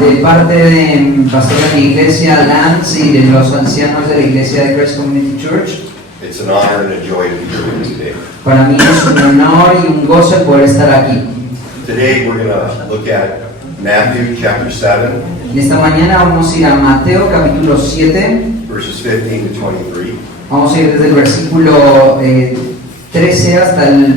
De parte de pastor de mi iglesia, Lance, y de los ancianos de la iglesia de Grace Community Church, It's an honor and a joy to be here with you today. para mí es un honor y un gozo el poder estar aquí. Today we're going to look at Matthew chapter 7, En esta mañana vamos a ir a Mateo capítulo 7, verses 15 to 23. vamos a ir desde el versículo 13 hasta el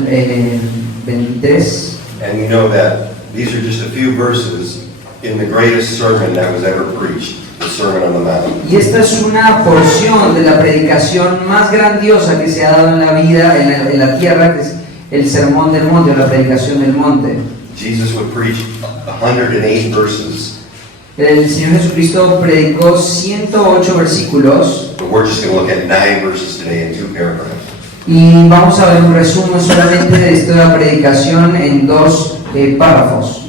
23. And we know that these are just a few verses in the greatest sermon that was ever preached, the Sermon on the Mount. Y esta es una porción de la predicación más grandiosa que se ha dado en la vida, en la tierra, que es el Sermón del Monte o la predicación del monte. Jesus would preach 108 verses, El Señor Jesucristo predicó 108 versículos but we're just going to look at 9 verses today in 2 paragraphs. y vamos a ver un resumen solamente de esta predicación en dos párrafos.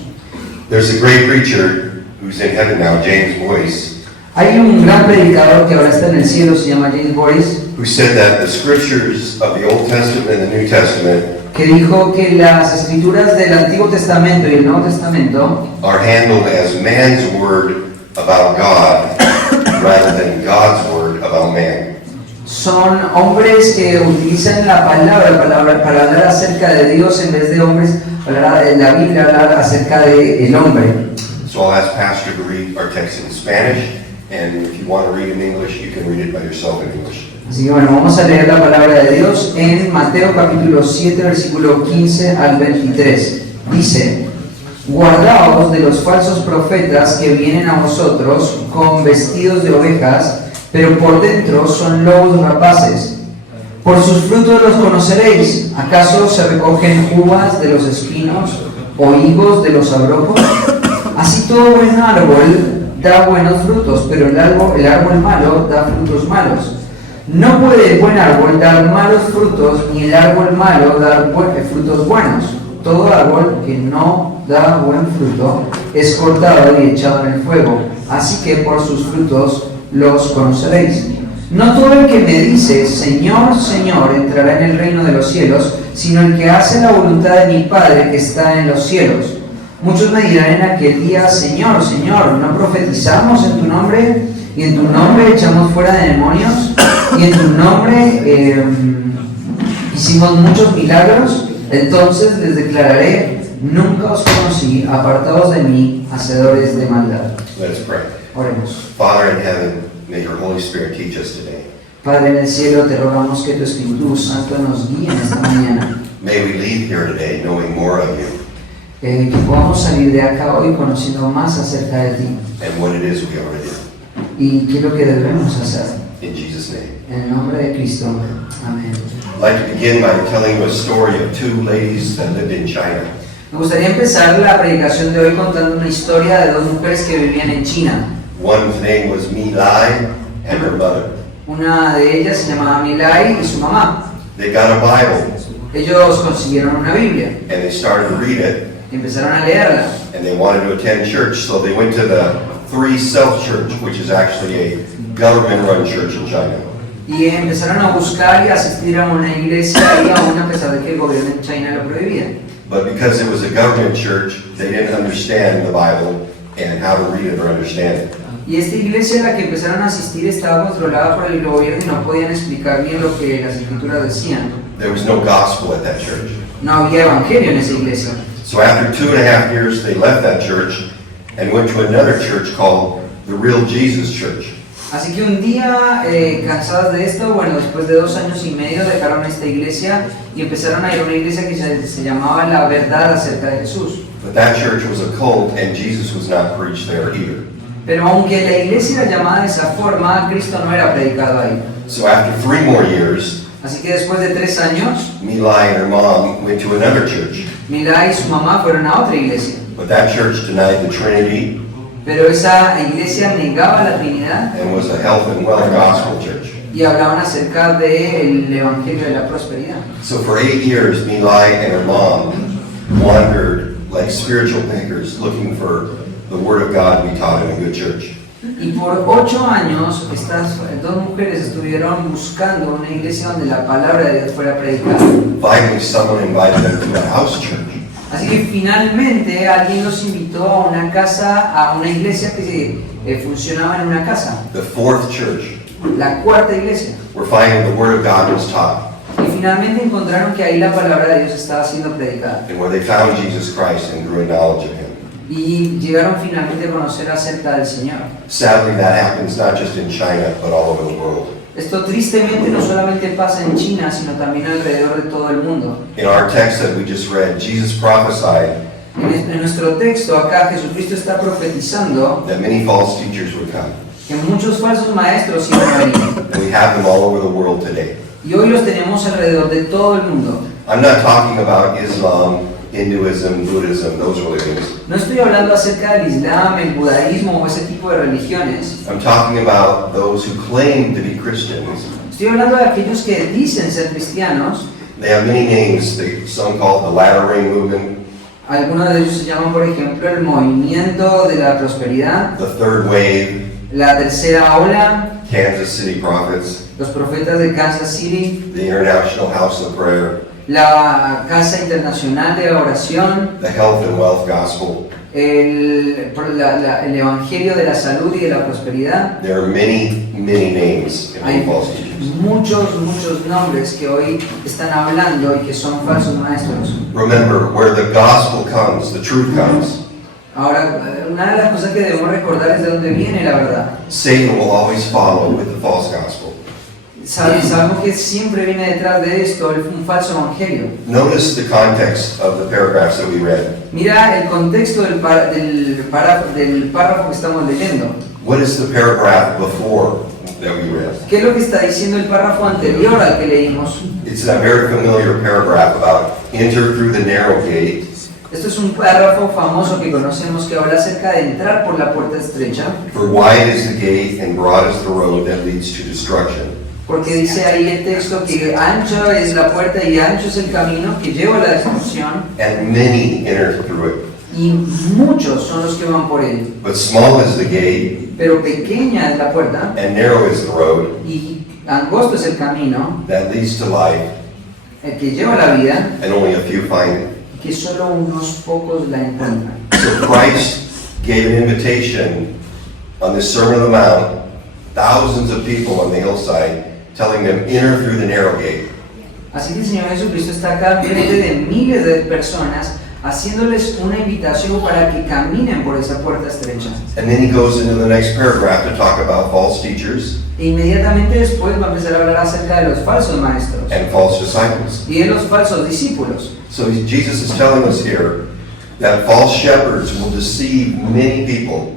There's a great preacher who's in heaven now, James Boyce, Hay un gran predicador que ahora está en el cielo, se llama James Boyce, who said that the scriptures of the Old Testament and the New Testament que dijo que las escrituras del Antiguo Testamento y el Nuevo Testamento are handled as man's word about God rather than God's word about man. son hombres que utilizan la palabra para hablar acerca de Dios en vez de hombres, hablar en la Biblia, hablar acerca del hombre. So I'll ask Pastor to read our text in Spanish, and if you want to read in English, you can read it by yourself in English. Así que bueno, vamos a leer la palabra de Dios en Mateo capítulo 7, versículo 15 al 23. Dice: guardaos de los falsos profetas que vienen a vosotros con vestidos de ovejas, pero por dentro son lobos rapaces. Por sus frutos los conoceréis. ¿Acaso se recogen uvas de los espinos o higos de los abrojos? Así todo buen árbol da buenos frutos, pero el árbol malo da frutos malos. No puede el buen árbol dar malos frutos, ni el árbol malo dar frutos buenos. Todo árbol que no da buen fruto es cortado y echado en el fuego. Así que por sus frutos los conoceréis. No todo el que me dice, Señor, Señor, entrará en el reino de los cielos, sino el que hace la voluntad de mi Padre que está en los cielos. Muchos me dirán en aquel día, Señor, Señor, ¿no profetizamos en tu nombre? Y en tu nombre echamos fuera de demonios, y en tu nombre hicimos muchos milagros. Entonces les declararé, nunca os conocí, apartados de mí, hacedores de maldad. Let us pray. Oremos. Father in heaven, may your Holy Spirit teach us today. Padre en el cielo, te rogamos que tu Espíritu Santo nos guíe en esta mañana. May we leave here today knowing more of you Que podamos salir de acá hoy conociendo más acerca de ti and what it is we are to do. y qué es lo que debemos hacer. In Jesus' name. En el nombre de Cristo. Amén. I'd like to begin by telling you a story of 2 ladies that lived in China. Me gustaría empezar la predicación de hoy contando una historia de dos mujeres que vivían en China. One's name was Mi Lai and her mother. Una de ellas se llamaba Milay y su mamá. They got a Bible Ellos consiguieron una Biblia and they started to read it, y empezaron a leerla. and they wanted to attend church, so they went to the Three Self Church, which is actually a government-run church in China. Y empezaron a buscar y asistir a una iglesia y aún a pesar de que el gobierno en China lo prohibía. But because it was a government church, they didn't understand the Bible and how to read it or understand it. Y esta iglesia a la que empezaron a asistir estaba controlada por el gobierno y no podían explicar bien lo que las escrituras decían. There was no gospel at that church. No había evangelio en esa iglesia. So after 2.5 years, they left that church and went to another church called the Real Jesus Church. Así que un día, cansadas de esto, bueno, después de 2 años y medio dejaron esta iglesia y empezaron a ir a una iglesia que se llamaba La Verdad acerca de Jesús. But that church was a cult and Jesus was not preached there either. Pero aunque la iglesia era llamada de esa forma, Cristo no era predicado ahí. So after 3 more years, Así que después de 3 años, Milai and her mom went to another church. Milá y su mamá fueron a otra iglesia. But that church denied the Trinity Pero esa iglesia negaba la Trinidad and was a health and wealth gospel church. y hablaban acerca del Evangelio de la Prosperidad. So for 8 years, Milai and her mom wandered like spiritual beggars looking for the Word of God to be taught in a good church. Y por 8 años, estas 2 mujeres estuvieron buscando una iglesia donde la palabra de Dios fuera predicada. Finally, someone invited them to a house church. Así que finalmente alguien los invitó a una casa, a una iglesia que funcionaba en una casa, The fourth church, la 4ª iglesia. where finally the Word of God was taught, Y finalmente encontraron que ahí la palabra de Dios estaba siendo predicada. and where they found Jesus Christ and grew in knowledge of Him. Y llegaron finalmente a conocer acerca del Señor. Sadly, that happens not just in China, but all over the world. Esto tristemente no solamente pasa en China, sino también alrededor de todo el mundo. In our text that we just read, Jesus prophesied En nuestro texto acá Jesucristo está profetizando that many false teachers would come. que muchos falsos maestros iban a venir. And we have them all over the world today. Y hoy los tenemos alrededor de todo el mundo. I'm not talking about Islam, Hinduism, Buddhism, those religions. No estoy hablando acerca del Islam, el budaísmo o ese tipo de religiones. I'm talking about those who claim to be Christians. Estoy hablando de aquellos que dicen ser cristianos. They have many names, some call it the latter rain movement, Algunos de ellos se llaman, por ejemplo, el movimiento de la prosperidad, the third wave, la tercera ola, Kansas City prophets, los profetas de Kansas City, the International House of Prayer, la Casa Internacional de Oración, the Health and Wealth Gospel. el Evangelio de la Salud y de la Prosperidad. There are many, many names and many Hay false teachers. muchos nombres que hoy están hablando y que son falsos maestros. Remember, where the gospel comes, the truth comes, Ahora, una de las cosas que debemos recordar es de dónde viene la verdad. Satan will always follow with the false gospel. Sabemos que siempre viene detrás de esto un falso evangelio. Notice the context of the paragraphs that we read. Mira el contexto del párrafo que estamos leyendo. What is the paragraph before that we read? ¿Qué es lo que está diciendo el párrafo anterior al que leímos? It's a very familiar paragraph about enter through the narrow gate. Esto es un párrafo famoso que conocemos que habla acerca de entrar por la puerta estrecha, For wide is the gate and broad is the road that leads to destruction. porque dice ahí el texto que ancho es la puerta y ancho es el camino que lleva a la destrucción, And many enter through it. y muchos son los que van por él. But small is the gate Pero pequeña es la puerta and narrow is the road y angosto es el camino that leads to life, el que lleva a la vida, and only a few find it. que solo unos pocos la encuentran. So Christ gave an invitation on this Sermon on the Mount, thousands of people on the hillside, telling them, enter through the narrow gate. Así que el Señor Jesucristo está acá frente de miles de personas haciéndoles una invitación para que caminen por esa puerta estrecha. And then he goes into the next paragraph to talk about false teachers E inmediatamente después va a empezar a hablar acerca de los falsos maestros and false disciples. y de los falsos discípulos. So Jesus is telling us here that false shepherds will deceive many people.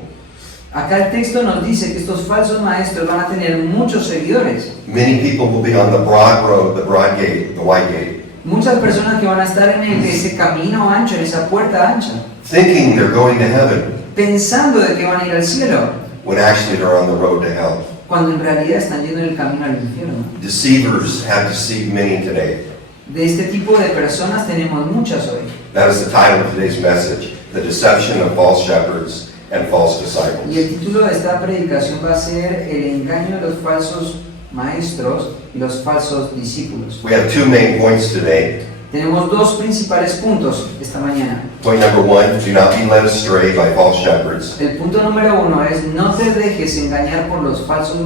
Acá el texto nos dice que estos falsos maestros van a tener muchos seguidores. Many people will be on the broad road, the broad gate, the wide gate, Muchas personas que van a estar en ese camino ancho, en esa puerta ancha, thinking they're going to heaven pensando de que van a ir al cielo, when actually they're on the road to hell. cuando en realidad están yendo en el camino al infierno. Deceivers have deceived many today. De este tipo de personas tenemos muchas hoy. That is the title of today's message, The Deception of False Shepherds and False Disciples. Y el título de esta predicación va a ser El engaño de los falsos maestros y los falsos discípulos. We have two main points today. Tenemos 2 principales puntos esta mañana. Point number one, do not be led astray by false shepherds. El punto número 1 es no te dejes engañar por los falsos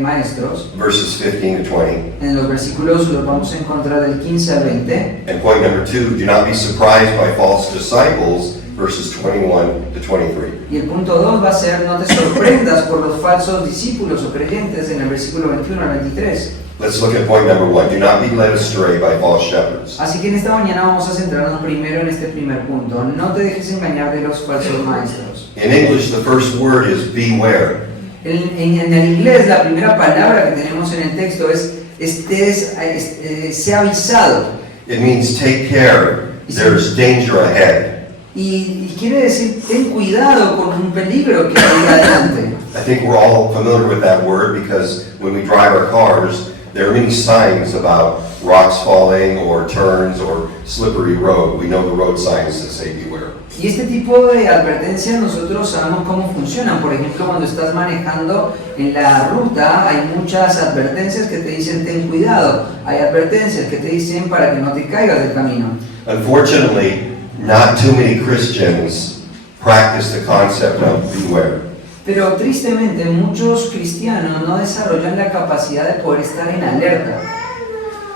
maestros. Verses 15 to 20. En los versículos los vamos a encontrar del 15 al 20. And point number two, do not be surprised by false disciples. Verses 21 to 23. Y el punto 2 va a ser no te sorprendas por los falsos discípulos o creyentes en el versículo 21 al 23. Let's look at point number one. Do not be led astray by false shepherds. Así que en esta mañana vamos a centrarnos primero en este primer punto. No te dejes engañar de los falsos maestros. In English, the first word is beware. En el inglés, la primera palabra que tenemos en el texto es sea avisado. It means take care, there's danger ahead. Y quiere decir, ten cuidado con un peligro que hay adelante. I think we're all familiar with that word because when we drive our cars, there are many signs about rocks falling or turns or slippery road. We know the road signs that say beware. Y este tipo de advertencias nosotros sabemos cómo funcionan. Por ejemplo, cuando estás manejando en la ruta, hay muchas advertencias que te dicen ten cuidado. Hay advertencias que te dicen para que no te caigas del camino. Unfortunately, not too many Christians practice the concept of beware. Pero tristemente muchos cristianos no desarrollan la capacidad de poder estar en alerta.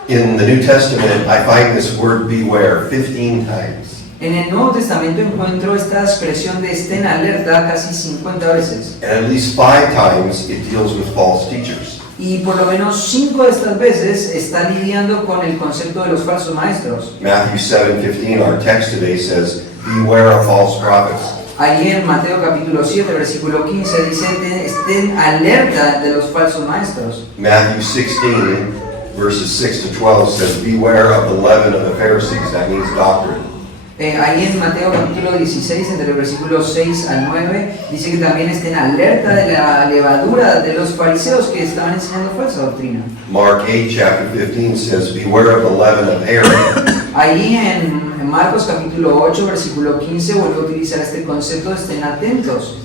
In the New Testament, I find this word beware 15 times. En el Nuevo Testamento encuentro esta expresión de estén alerta casi 50 veces. And at least 5 times it deals with false teachers. Y por lo menos 5 de estas veces está lidiando con el concepto de los falsos maestros. Matthew 7:15, our text today says, beware of false prophets. Ahí en Mateo capítulo 7, versículo 15 dice, estén alerta de los falsos maestros. Matthew 16, verses 6 to 12 says, beware of the leaven of the Pharisees. That means doctrine. Ahí en Mateo capítulo 16, entre los versículos 6 al 9, dice que también estén alerta de la levadura de los fariseos que estaban enseñando falsa doctrina. Mark 8, chapter 15 says, beware of the leaven of Herod. Ahí en Marcos capítulo 8, versículo 15, vuelve a utilizar este concepto de estén atentos.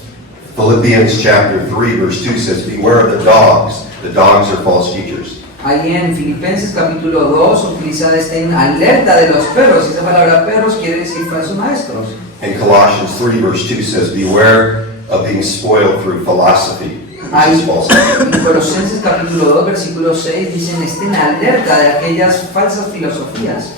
Philippians chapter 3, verse 2 says, beware of the dogs. The dogs are false teachers. Ahí en Filipenses capítulo 2 utiliza estén alerta de los perros. Esa palabra perros quiere decir falsos maestros. And Colossians 3, verse 2 says, beware of being spoiled through philosophy, which is Ahí false. en Colosenses capítulo 2, versículo 6 dicen estén alerta de aquellas falsas filosofías.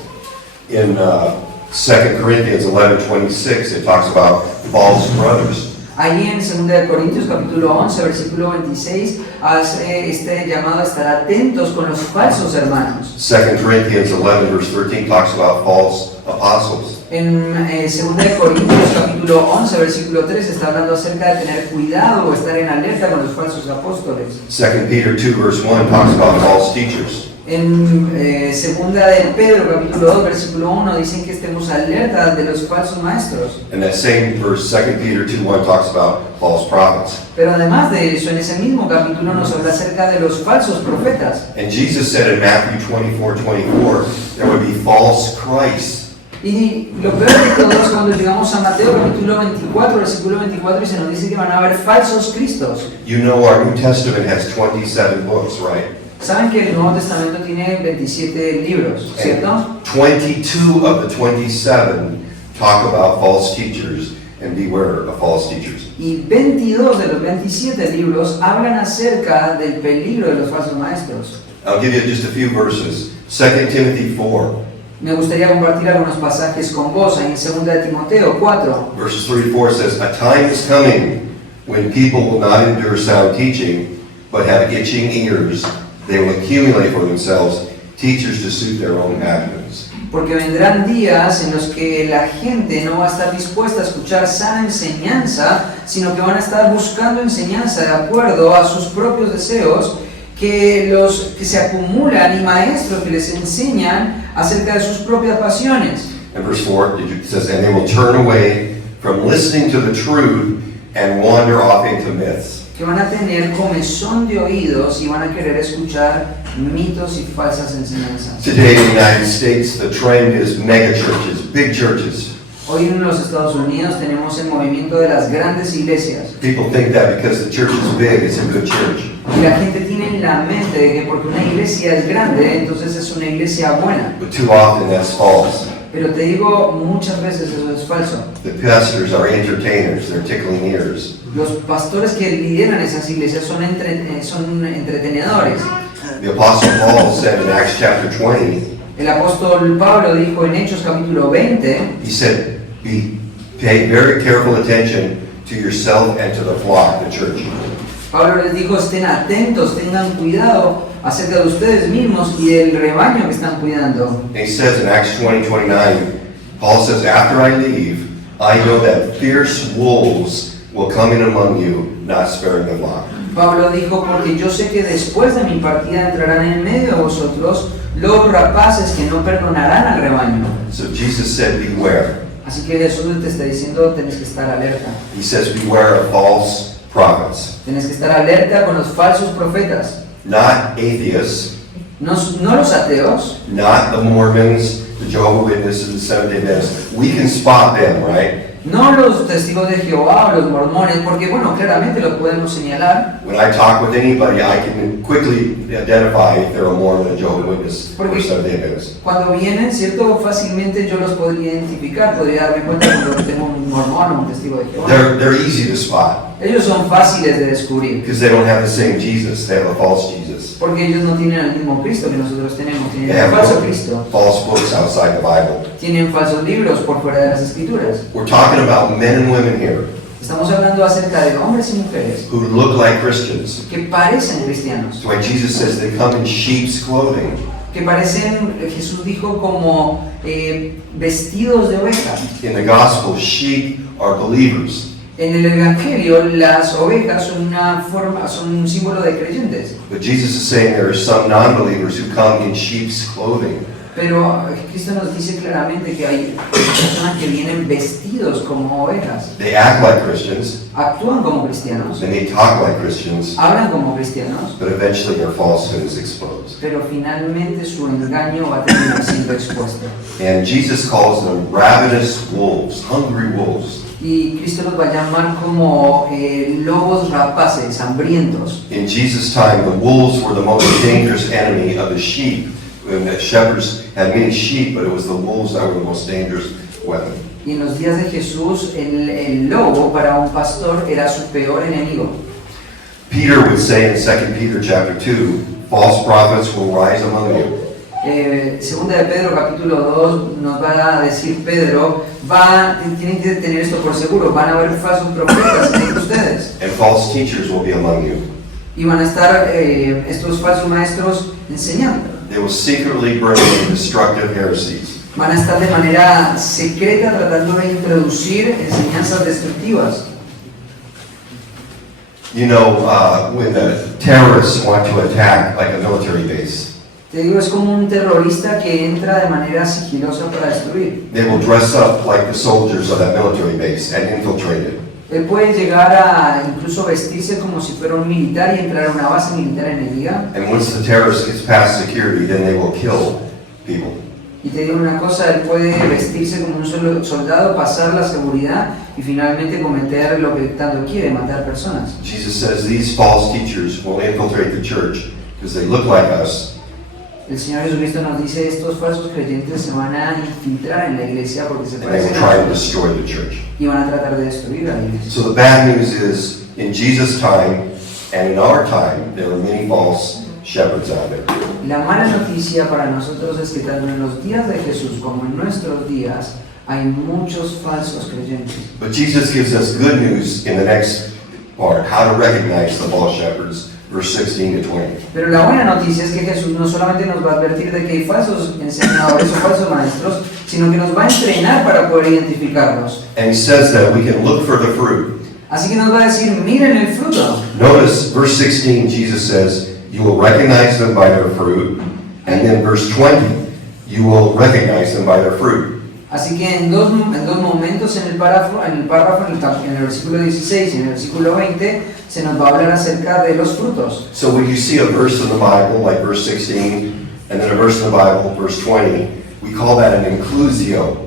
In 2 Corinthians 11:26, it talks about false brothers. Ahí en 2 Corintios capítulo 11, versículo 26, hace este llamado a estar atentos con los falsos hermanos. 2 Corinthians 11, verse 13 talks about false apostles. En 2 Corintios capítulo 11, versículo 3 está hablando acerca de tener cuidado o estar en alerta con los falsos apóstoles. 2 Peter 2, verse 1 talks about false teachers. En segunda de Pedro capítulo 2, versículo 1 dicen que estemos alerta de los falsos maestros. And that same verse, 2 Peter 2:1 talks about false prophets. Pero además de eso, en ese mismo capítulo nos habla acerca de los falsos profetas. And Jesus said in Matthew 24:24, there would be false Christs. Y lo peor de todo es cuando llegamos a Mateo capítulo 24, versículo 24, y se nos dice que van a haber falsos cristos. You know our New Testament has 27 books, right? Saben que el Nuevo Testamento tiene 27 libros, ¿cierto? And 22 of the 27 talk about false teachers and beware of false teachers. Y 22 de los 27 libros hablan acerca del peligro de los falsos maestros. I'll give you just a few verses. 2 Timothy 4, Me gustaría compartir algunos pasajes con vos en 2 de Timoteo 4. verses 3 to 4 says, a time is coming when people will not endure sound teaching, but have itching ears. They will accumulate for themselves teachers to suit their own passions. Porque vendrán días en los que la gente no va a estar dispuesta a escuchar sana enseñanza, sino que van a estar buscando enseñanza de acuerdo a sus propios deseos, que se acumulan y maestros que les enseñan acerca de sus propias pasiones. And verse 4 it says, and they will turn away from listening to the truth and wander off into myths. Que van a tener comezón de oídos y van a querer escuchar mitos y falsas enseñanzas. Today in the United States, the trend is mega churches, big churches. Hoy en los Estados Unidos tenemos el movimiento de las grandes iglesias. People think that because the church is big, it's a good church. Y la gente tiene en la mente de que porque una iglesia es grande, entonces es una iglesia buena. But too often that's false. Pero te digo, muchas veces eso es falso. The pastors are entertainers, they're tickling ears. Los pastores que lideran esas iglesias son entretenedores. The Apostle Paul said in Acts chapter 20, El apóstol Pablo dijo en Hechos capítulo 20, he said, pay very careful attention to yourself and to the flock, the church. Pablo les dijo, estén atentos, tengan cuidado acerca de ustedes mismos y del rebaño que están cuidando. And he says in Acts 20:29, Paul says, after I leave, I know that fierce wolves will come in among you, not sparing the flock. Pablo dijo, porque yo sé que después de mi partida entrarán en medio de vosotros los rapaces que no perdonarán al rebaño. So Jesus said, beware. Así que Jesús te está diciendo, tenés que estar alerta. He says, beware of false prophets. Tenés que estar alerta con los falsos profetas. Not atheists, No los ateos, not the Mormons, the Jehovah's Witnesses, the Seventh-day Adventists. We can spot them, right? no los testigos de Jehová o los mormones, porque bueno, claramente los podemos señalar. When I talk with anybody, I can quickly identify if they're a Mormon, a Jehovah's Witness, or Seventh-day Adventist. Cuando vienen, ¿cierto? Fácilmente yo los podría identificar, podría darme cuenta cuando tengo un mormón o un testigo de Jehová. They're easy to spot Ellos son fáciles de descubrir, because they don't have the same Jesus. They have a false Jesus. porque ellos no tienen el mismo Cristo que nosotros tenemos, They tienen un have falso Cristo, false books outside the Bible. tienen falsos libros por fuera de las Escrituras. We're talking about men and women here Estamos hablando acerca de hombres y mujeres who look like Christians. que parecen cristianos, That's why Jesus says they come in sheep's clothing. que parecen, Jesús dijo, como vestidos de oveja. In the gospel, sheep are believers. En el Evangelio, las ovejas son un símbolo de creyentes. But Jesus is saying there are some non-believers who come in sheep's clothing. Pero Cristo nos dice claramente que hay personas que vienen vestidos como ovejas, They act like Christians, actúan como cristianos, and they talk like Christians, hablan como cristianos, but eventually their falsehood is exposed. pero finalmente su engaño va a terminar siendo expuesto. And Jesus calls them ravenous wolves, hungry wolves. Y Cristo los va a llamar como lobos rapaces, hambrientos. In Jesus' time, the wolves were the most dangerous enemy of the sheep. And the shepherds had many sheep, but it was the wolves that were the most dangerous weapon. Y en los días de Jesús, el lobo para un pastor era su peor enemigo. Peter would say in 2 Peter chapter 2, false prophets will rise among you. Segunda de Pedro capítulo 2 nos va a decir Pedro, tienen que tener esto por seguro, van a haber falsos profetas entre ustedes. And false teachers will be among you. Y van a estar estos falsos maestros enseñando. They will secretly bring in destructive heresies. Van a estar de manera secreta tratando de introducir enseñanzas destructivas. You know, when the terrorists want to attack like a military base, Te digo, es como un terrorista que entra de manera sigilosa para destruir. they will dress up like the soldiers of that military base and infiltrate it. Él puede llegar a incluso vestirse como si fuera un militar y entrar a una base militar enemiga. And once the terrorist gets past security, then they will kill people. Y te digo una cosa, él puede vestirse como un solo soldado, pasar la seguridad y finalmente cometer lo que tanto quiere, matar personas. Jesus says these false teachers will infiltrate the church because they look like us. El Señor Jesucristo nos dice, estos falsos creyentes se van a infiltrar en la iglesia porque se And they will parecen try to a destroy the church. y van a tratar de destruir a la iglesia. So the bad news is, in Jesus' time and in our time, there are many false shepherds out there. La mala noticia para nosotros es que tanto en los días de Jesús como en nuestros días hay muchos falsos creyentes. But Jesus gives us good news in the next part, how to recognize the false shepherds, verse 16 to 20. Pero la buena noticia es que Jesús no solamente nos va a advertir de que hay falsos enseñadores o falsos maestros, sino que nos va a entrenar para poder identificarlos. And he says that we can look for the fruit. Así que nos va a decir, miren el fruto. Notice verse 16, Jesus says, you will recognize them by their fruit. And then verse 20, you will recognize them by their fruit. Así que en dos momentos en el párrafo, en el versículo 16 y en el versículo 20, se nos va a hablar acerca de los frutos. So when you see a verse in the Bible, like verse 16, and then a verse in the Bible, verse 20, we call that an inclusio.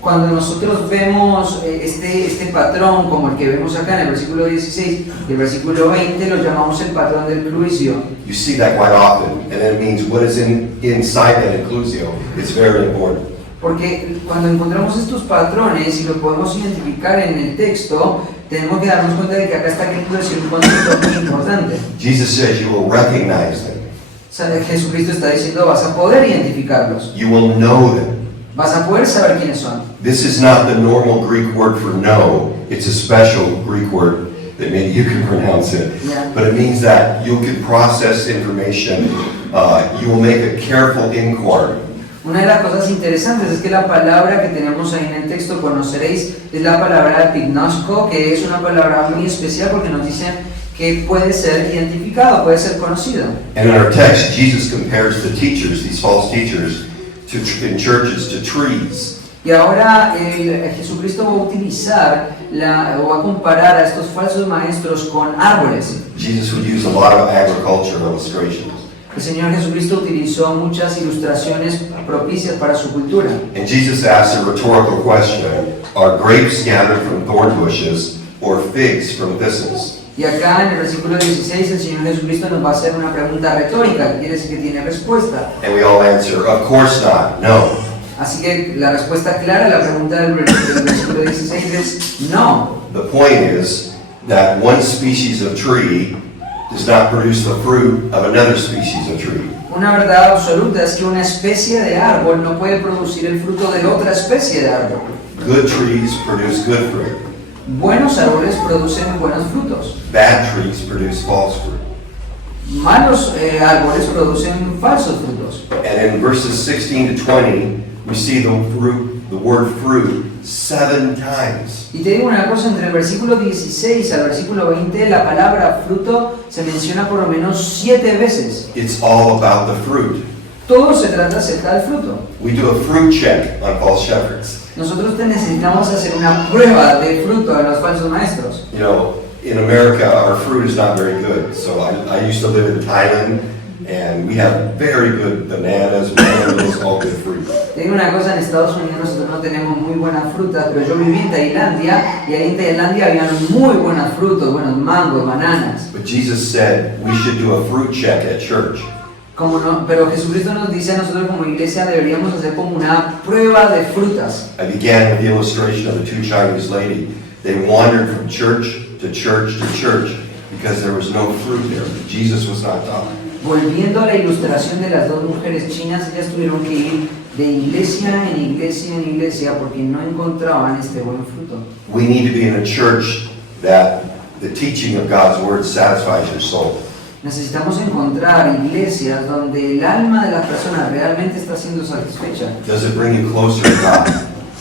Cuando nosotros vemos este patrón como el que vemos acá en el versículo 16 y el versículo 20, lo llamamos el patrón del inclusio. You see that quite often, and it means what is inside that inclusio. It's very important. Porque cuando encontramos estos patrones y los podemos identificar en el texto, tenemos que darnos cuenta de que acá está queriendo decir un concepto muy importante. Jesus says you will recognize them. O sea, Jesucristo está diciendo, vas a poder identificarlos, You will know them. vas a poder saber quiénes son. This is not the normal Greek word for know. It's a special Greek word that maybe you can pronounce it. Yeah. But it means that you can process information. You will make a careful inquiry. Una de las cosas interesantes es que la palabra que tenemos ahí en el texto, conoceréis, es la palabra epignosko, que es una palabra muy especial porque nos dice que puede ser identificado, puede ser conocido. And in our text, Jesus compares the teachers, these false teachers, in churches to trees. Y ahora Jesucristo va a utilizar, o va a comparar a estos falsos maestros con árboles. Jesus would use a lot of agricultural illustrations. El Señor Jesucristo utilizó muchas ilustraciones propicias para su cultura. And Jesus asks a rhetorical question, are grapes gathered from thorn bushes or figs from thistles? Y acá en el versículo 16 el Señor Jesucristo nos va a hacer una pregunta retórica, que quiere decir que tiene respuesta. And we all answer, of course not, no. Así que la respuesta clara a la pregunta del versículo 16 es no. The point is that one species of tree does not produce the fruit of another species of tree. Una verdad absoluta es que una especie de árbol no puede producir el fruto de otra especie de árbol. Good trees produce good fruit. Buenos árboles producen buenos frutos. Bad trees produce false fruit. Malos árboles producen falsos frutos. And in verses 16 to 20, we see the word fruit 7 times. Y te digo una cosa, entre el versículo 16 al versículo 20, la palabra fruto se menciona por lo menos 7 veces. It's all about the fruit. Todo se trata acerca del fruto. We do a fruit check on false shepherds. Nosotros necesitamos hacer una prueba de fruto a los falsos maestros. You know, in America, our fruit is not very good. So I used to live in Thailand, and we have very good bananas, mangoes, all good fruit. Te digo una cosa, en Estados Unidos nosotros no tenemos muy buenas frutas, pero yo viví en Tailandia y ahí en Tailandia habían muy buenas frutas, buenos mangos, bananas. But Jesus said we should do a fruit check at church. Pero Jesucristo nos dice a nosotros como iglesia deberíamos hacer como una prueba de frutas. I began with the illustration of the 2 Chinese ladies. They wandered from church to church to church because there was no fruit there. Jesus was not talking. Volviendo a la ilustración de las 2 mujeres chinas, ellas tuvieron que ir de iglesia en iglesia en iglesia porque no encontraban este buen fruto. We need to be in a church that the teaching of God's word satisfies your soul. Necesitamos encontrar iglesias donde el alma de las personas realmente está siendo satisfecha. Does it bring you closer to God?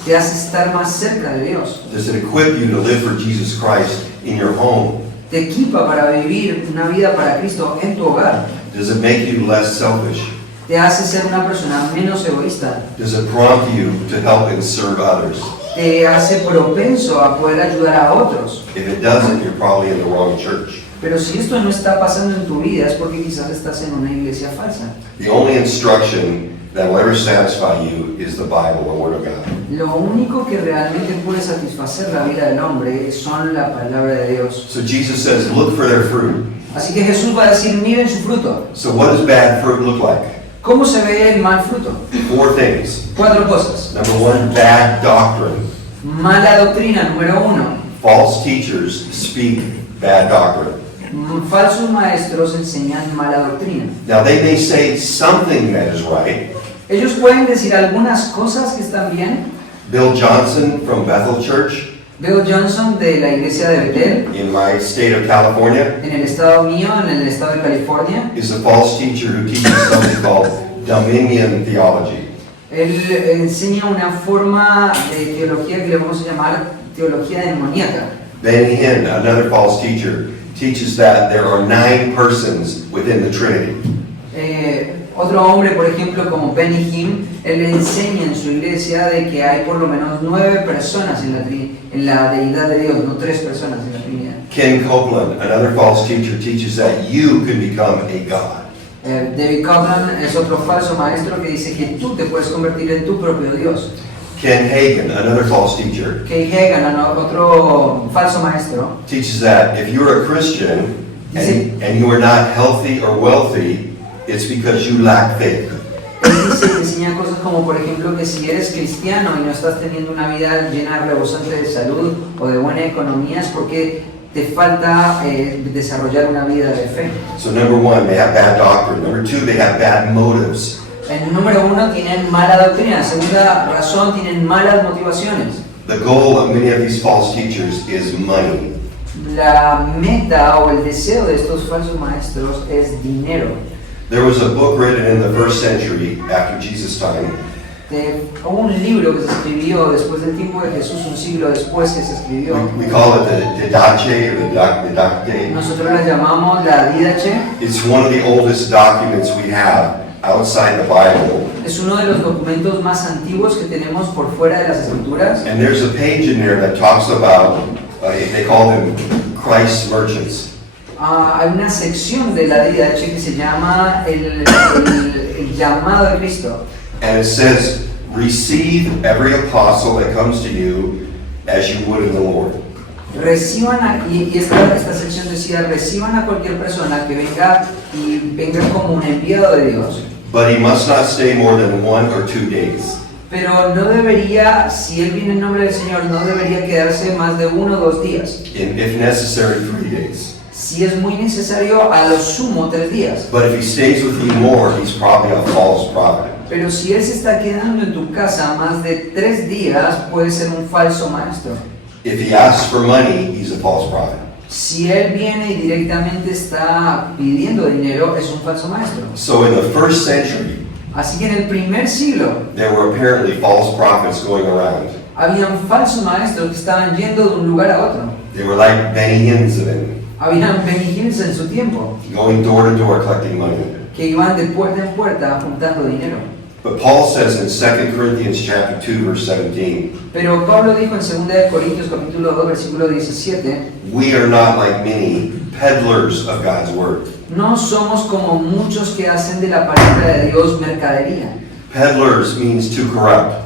Te hace estar más cerca de Dios. Does it equip you to live for Jesus Christ in your home? Te equipa para vivir una vida para Cristo en tu hogar. Does it make you less selfish? Te hace ser una persona menos egoísta. Does it prompt you to help and serve others? Te hace propenso a poder ayudar a otros. If it doesn't, you're probably in the wrong church. Pero si esto no está pasando en tu vida es porque quizás estás en una iglesia falsa. The only instruction that will ever satisfy you is the Bible, the Word of God. Lo único que realmente puede satisfacer la vida del hombre son la palabra de Dios. So Jesus says, look for their fruit. Así que Jesús va a decir, miren su fruto. So what does bad fruit look like? ¿Cómo se ve el mal fruto? 4 things. 4 cosas. Number 1, bad doctrine. Mala doctrina, número 1. False teachers speak bad doctrine. Falsos maestros enseñan mala doctrina. Now they may say something that is right. Ellos pueden decir algunas cosas que están bien. Bill Johnson from Bethel Church Bill Johnson de la iglesia de Betel, in my state of California en el estado mío, en el estado de California, is a false teacher who teaches something called dominion theology. él enseña una forma de teología que le vamos a llamar teología demoníaca. Benny Hinn, another false teacher, teaches that there are 9 persons within the Trinity. Otro hombre, por ejemplo, como Benny Hinn, él le enseña en su iglesia de que hay por lo menos 9 personas en la deidad de Dios, no 3 personas en la Trinidad. Ken Copeland, another false teacher, teaches that you can become a God. David Copeland es otro falso maestro que dice que tú te puedes convertir en tu propio Dios. Ken Hagen, another false teacher, Kay Hagan, otro falso maestro, teaches that if you're a Christian and you are not healthy or wealthy, it's because you lack faith. él dice que enseña cosas como, por ejemplo, que si eres cristiano y no estás teniendo una vida llena, rebosante de salud o de buena economía, es porque te falta desarrollar una vida de fe. So number 1, they have bad doctrine. Number 2, they have bad motives. En número 1 tienen mala doctrina, segunda razón tienen malas motivaciones. The goal of many of these false teachers is money. La meta o el deseo de estos falsos maestros es dinero. There was a book written in the 1st century after Jesus' time Hubo un libro que se escribió después del tiempo de Jesús, un siglo después que se escribió. We call it the Didache or the Didacte. Nosotros la llamamos la Didache. It's one of the oldest documents we have outside the Bible. Es uno de los documentos más antiguos que tenemos por fuera de las Escrituras. And there's a page in there that talks about, they call them Christ merchants. Hay una sección de la Didache que se llama el llamado de Cristo. And it says, receive every apostle that comes to you as you would in the Lord. Y esta sección decía, reciban a cualquier persona que venga como un enviado de Dios. But he must not stay more than 1 or 2 days. Pero no debería, si él viene en nombre del Señor, no debería quedarse más de 1 o 2 días. If necessary, 3 days. Si es muy necesario, a lo sumo 3 días. But if he stays with you more, he's probably a false prophet. Pero si él se está quedando en tu casa más de 3 días, puede ser un falso maestro. If he asks for money, he's a false prophet. Si él viene y directamente está pidiendo dinero, es un falso maestro. So in the first century, Así que en el primer siglo, there were apparently false prophets going around. habían falsos maestros que estaban yendo de un lugar a otro. They were like Benny Hinn's Habían Benny Hills en su tiempo, going door to door collecting money. que iban de puerta en puerta juntando dinero. But Paul says in 2 Corinthians chapter 2 verse 17, Pero Pablo dijo en 2 de Corintios capítulo 2 versículo 17, we are not like many peddlers of God's word. no somos como muchos que hacen de la palabra de Dios mercadería. Peddlers means to corrupt.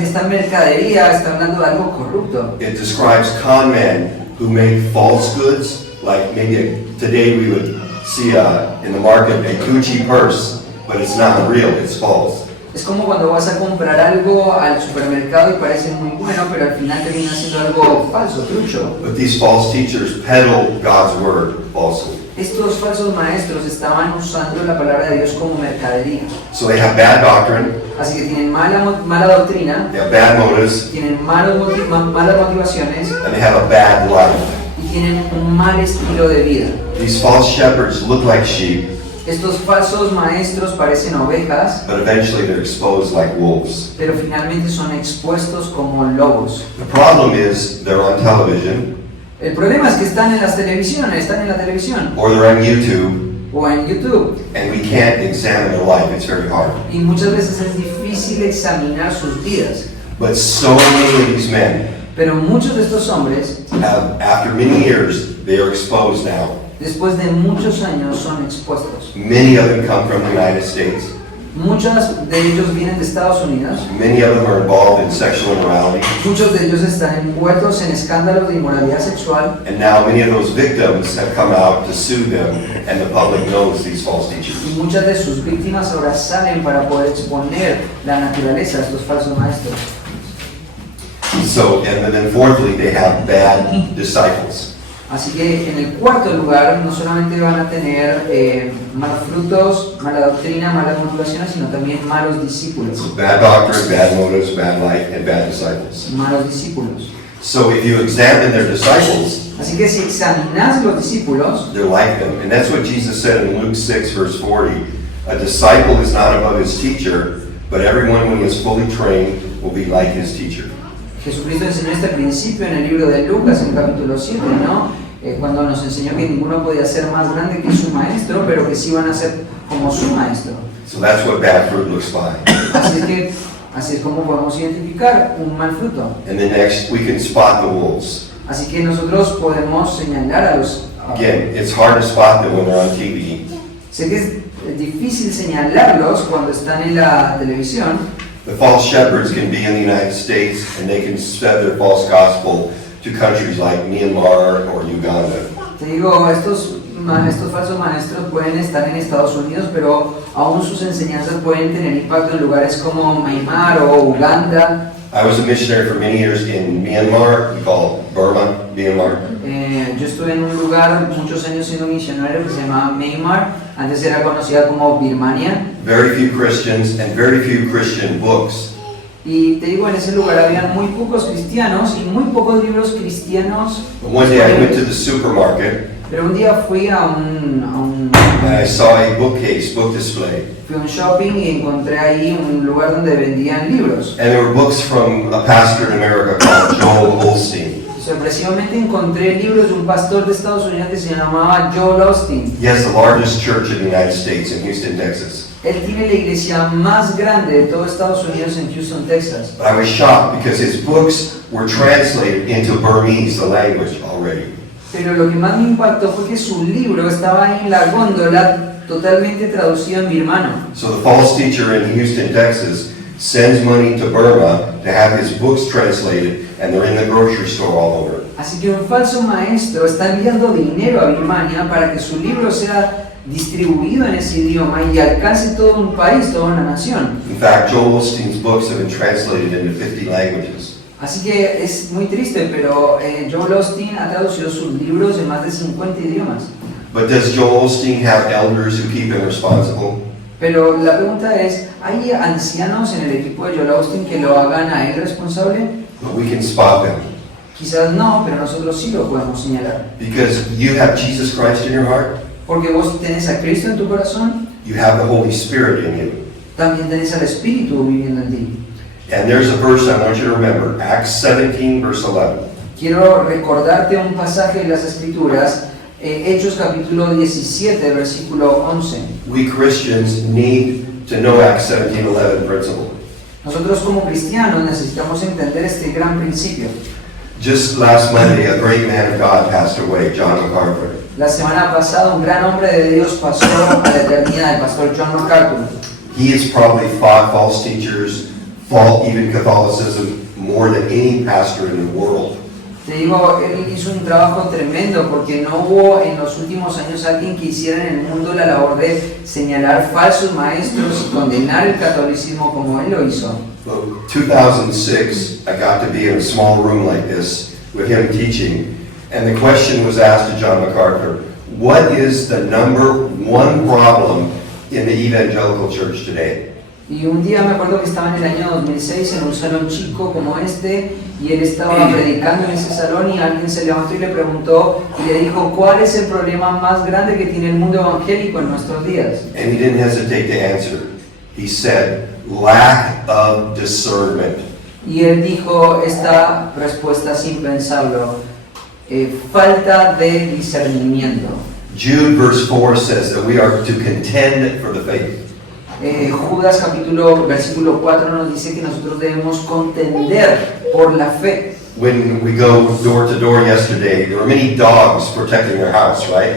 Esta mercadería está hablando de algo corrupto. It describes con men who make false goods, like maybe today we would see in the market a Gucci purse, but it's not real, it's false. Es como cuando vas a comprar algo al supermercado y parece muy bueno, pero al final termina siendo algo falso, trucho. But these false teachers peddle God's word falsely. Estos falsos maestros estaban usando la palabra de Dios como mercadería. So they have bad doctrine, Así que tienen mala doctrina, they have bad motives, tienen malas motivaciones and they have a bad life. y tienen un mal estilo de vida. These false shepherds look like sheep, Estos falsos maestros parecen ovejas, but eventually they're exposed like wolves. pero finalmente son expuestos como lobos. The problem is they're on television, El problema es que están en las televisiones, están en la televisión or they're on YouTube, o en YouTube. and we can't examine their life. It's very hard. Y muchas veces es difícil examinar sus vidas. But so many of these men Pero muchos de estos hombres, have, after many years, they are exposed now. después de muchos años, son expuestos. Many of them come from the United States. Muchos de ellos vienen de Estados Unidos. Many of them are involved in sexual immorality. Muchos de ellos están envueltos en escándalos de inmoralidad sexual. And now many of those victims have come out to sue them, and the public knows these false teachers. Y muchas de sus víctimas ahora salen para poder exponer la naturaleza de estos falsos maestros. So, and then fourthly, they have bad disciples. Así que en el cuarto lugar no solamente van a tener malos frutos, mala doctrina, malas motivaciones, sino también malos discípulos. So bad doctrine, bad motives, bad life, and bad disciples. Malos discípulos. So if you examine their disciples, Así que si examinas los discípulos, they're like them. And that's what Jesus said in Luke 6, verse 40. A disciple is not above his teacher, but everyone when he is fully trained will be like his teacher. Jesucristo enseñó este principio en el libro de Lucas, en el capítulo 7, ¿no? Cuando nos enseñó que ninguno podía ser más grande que su maestro, pero que sí iban a ser como su maestro. So that's what bad fruit looks like. Así es como podemos identificar un mal fruto. And then next, we can spot the wolves. Así que nosotros podemos señalar a los... Again, it's hard to spot them when they're on TV. Sé que es difícil señalarlos cuando están en la televisión. The false shepherds can be in the United States, and they can spread their false gospel to countries like Myanmar or Uganda. Te digo, estos falsos maestros pueden estar en Estados Unidos, pero aún sus enseñanzas pueden tener impacto en lugares como Myanmar o Uganda. I was a missionary for many years in Myanmar, we call it Burma, Myanmar. Yo estuve en un lugar muchos años siendo misionero que se llamaba Myanmar, antes era conocida como Birmania. Very few Christians and very few Christian books. Y te digo, en ese lugar había muy pocos cristianos y muy pocos libros cristianos. But one day I went to the supermarket, Pero un día fui a un and I saw a book display. fui a un shopping y encontré ahí un lugar donde vendían libros. And there were books from a pastor in America called Joel Osteen. Sorpresivamente encontré libros de un pastor de Estados Unidos que se llamaba Joel Osteen. He has the largest church in the United States in Houston, Texas. Él tiene la iglesia más grande de todo Estados Unidos en Houston, Texas. But I was shocked because his books were translated into Burmese, the language, already. Pero lo que más me impactó fue que su libro estaba ahí en la góndola totalmente traducido en birmano. So the false teacher in Houston, Texas, sends money to Burma to have his books translated, and they're in the grocery store all over. Así que un falso maestro está enviando dinero a Birmania para que su libro sea distribuido en ese idioma y alcance todo un país, toda una nación. In fact, Joel Osteen's books have been translated into 50 languages. Así que es muy triste, pero Joel Osteen ha traducido sus libros en más de 50 idiomas. But does Joel Osteen have elders who keep him responsible? Pero la pregunta es, ¿hay ancianos en el equipo de Joel Osteen que lo hagan a él responsable? But we can spot them. Quizás no, pero nosotros sí lo podemos señalar. Because you have Jesus Christ in your heart, Porque vos tenés a Cristo en tu corazón, you have the Holy Spirit in you. también tenés al Espíritu viviendo en ti. And there's a verse I want you to remember, Acts 17, verse 11. Quiero recordarte un pasaje de las Escrituras, Hechos capítulo 17, versículo 11. We Christians need to know Acts 17:11 principle. Nosotros como cristianos necesitamos entender este gran principio. Just last Monday, a great man of God passed away, John MacArthur. La semana pasada un gran hombre de Dios pasó a la eternidad, el pastor John MacArthur. He has probably fought false teachers, fought even Catholicism more than any pastor in the world. Te digo, él hizo un trabajo tremendo porque no hubo en los últimos años alguien que hiciera en el mundo la labor de señalar falsos maestros y condenar el catolicismo como él lo hizo. Well, 2006, I got to be in a small room like this with him teaching, and the question was asked to John MacArthur, what is the number one problem in the evangelical church today? Y un día me acuerdo que estaba en el año 2006 en un salón chico como este y él estaba predicando en ese salón y alguien se levantó y le preguntó y le dijo, ¿cuál es el problema más grande que tiene el mundo evangélico en nuestros días? And he didn't hesitate to answer. He said, lack of discernment. Y él dijo esta respuesta sin pensarlo, falta de discernimiento. Jude verse 4 says that we are to contend for the faith. Judas versículo 4 nos dice que nosotros debemos contender por la fe. When we go door to door yesterday, there were many dogs protecting their house, right?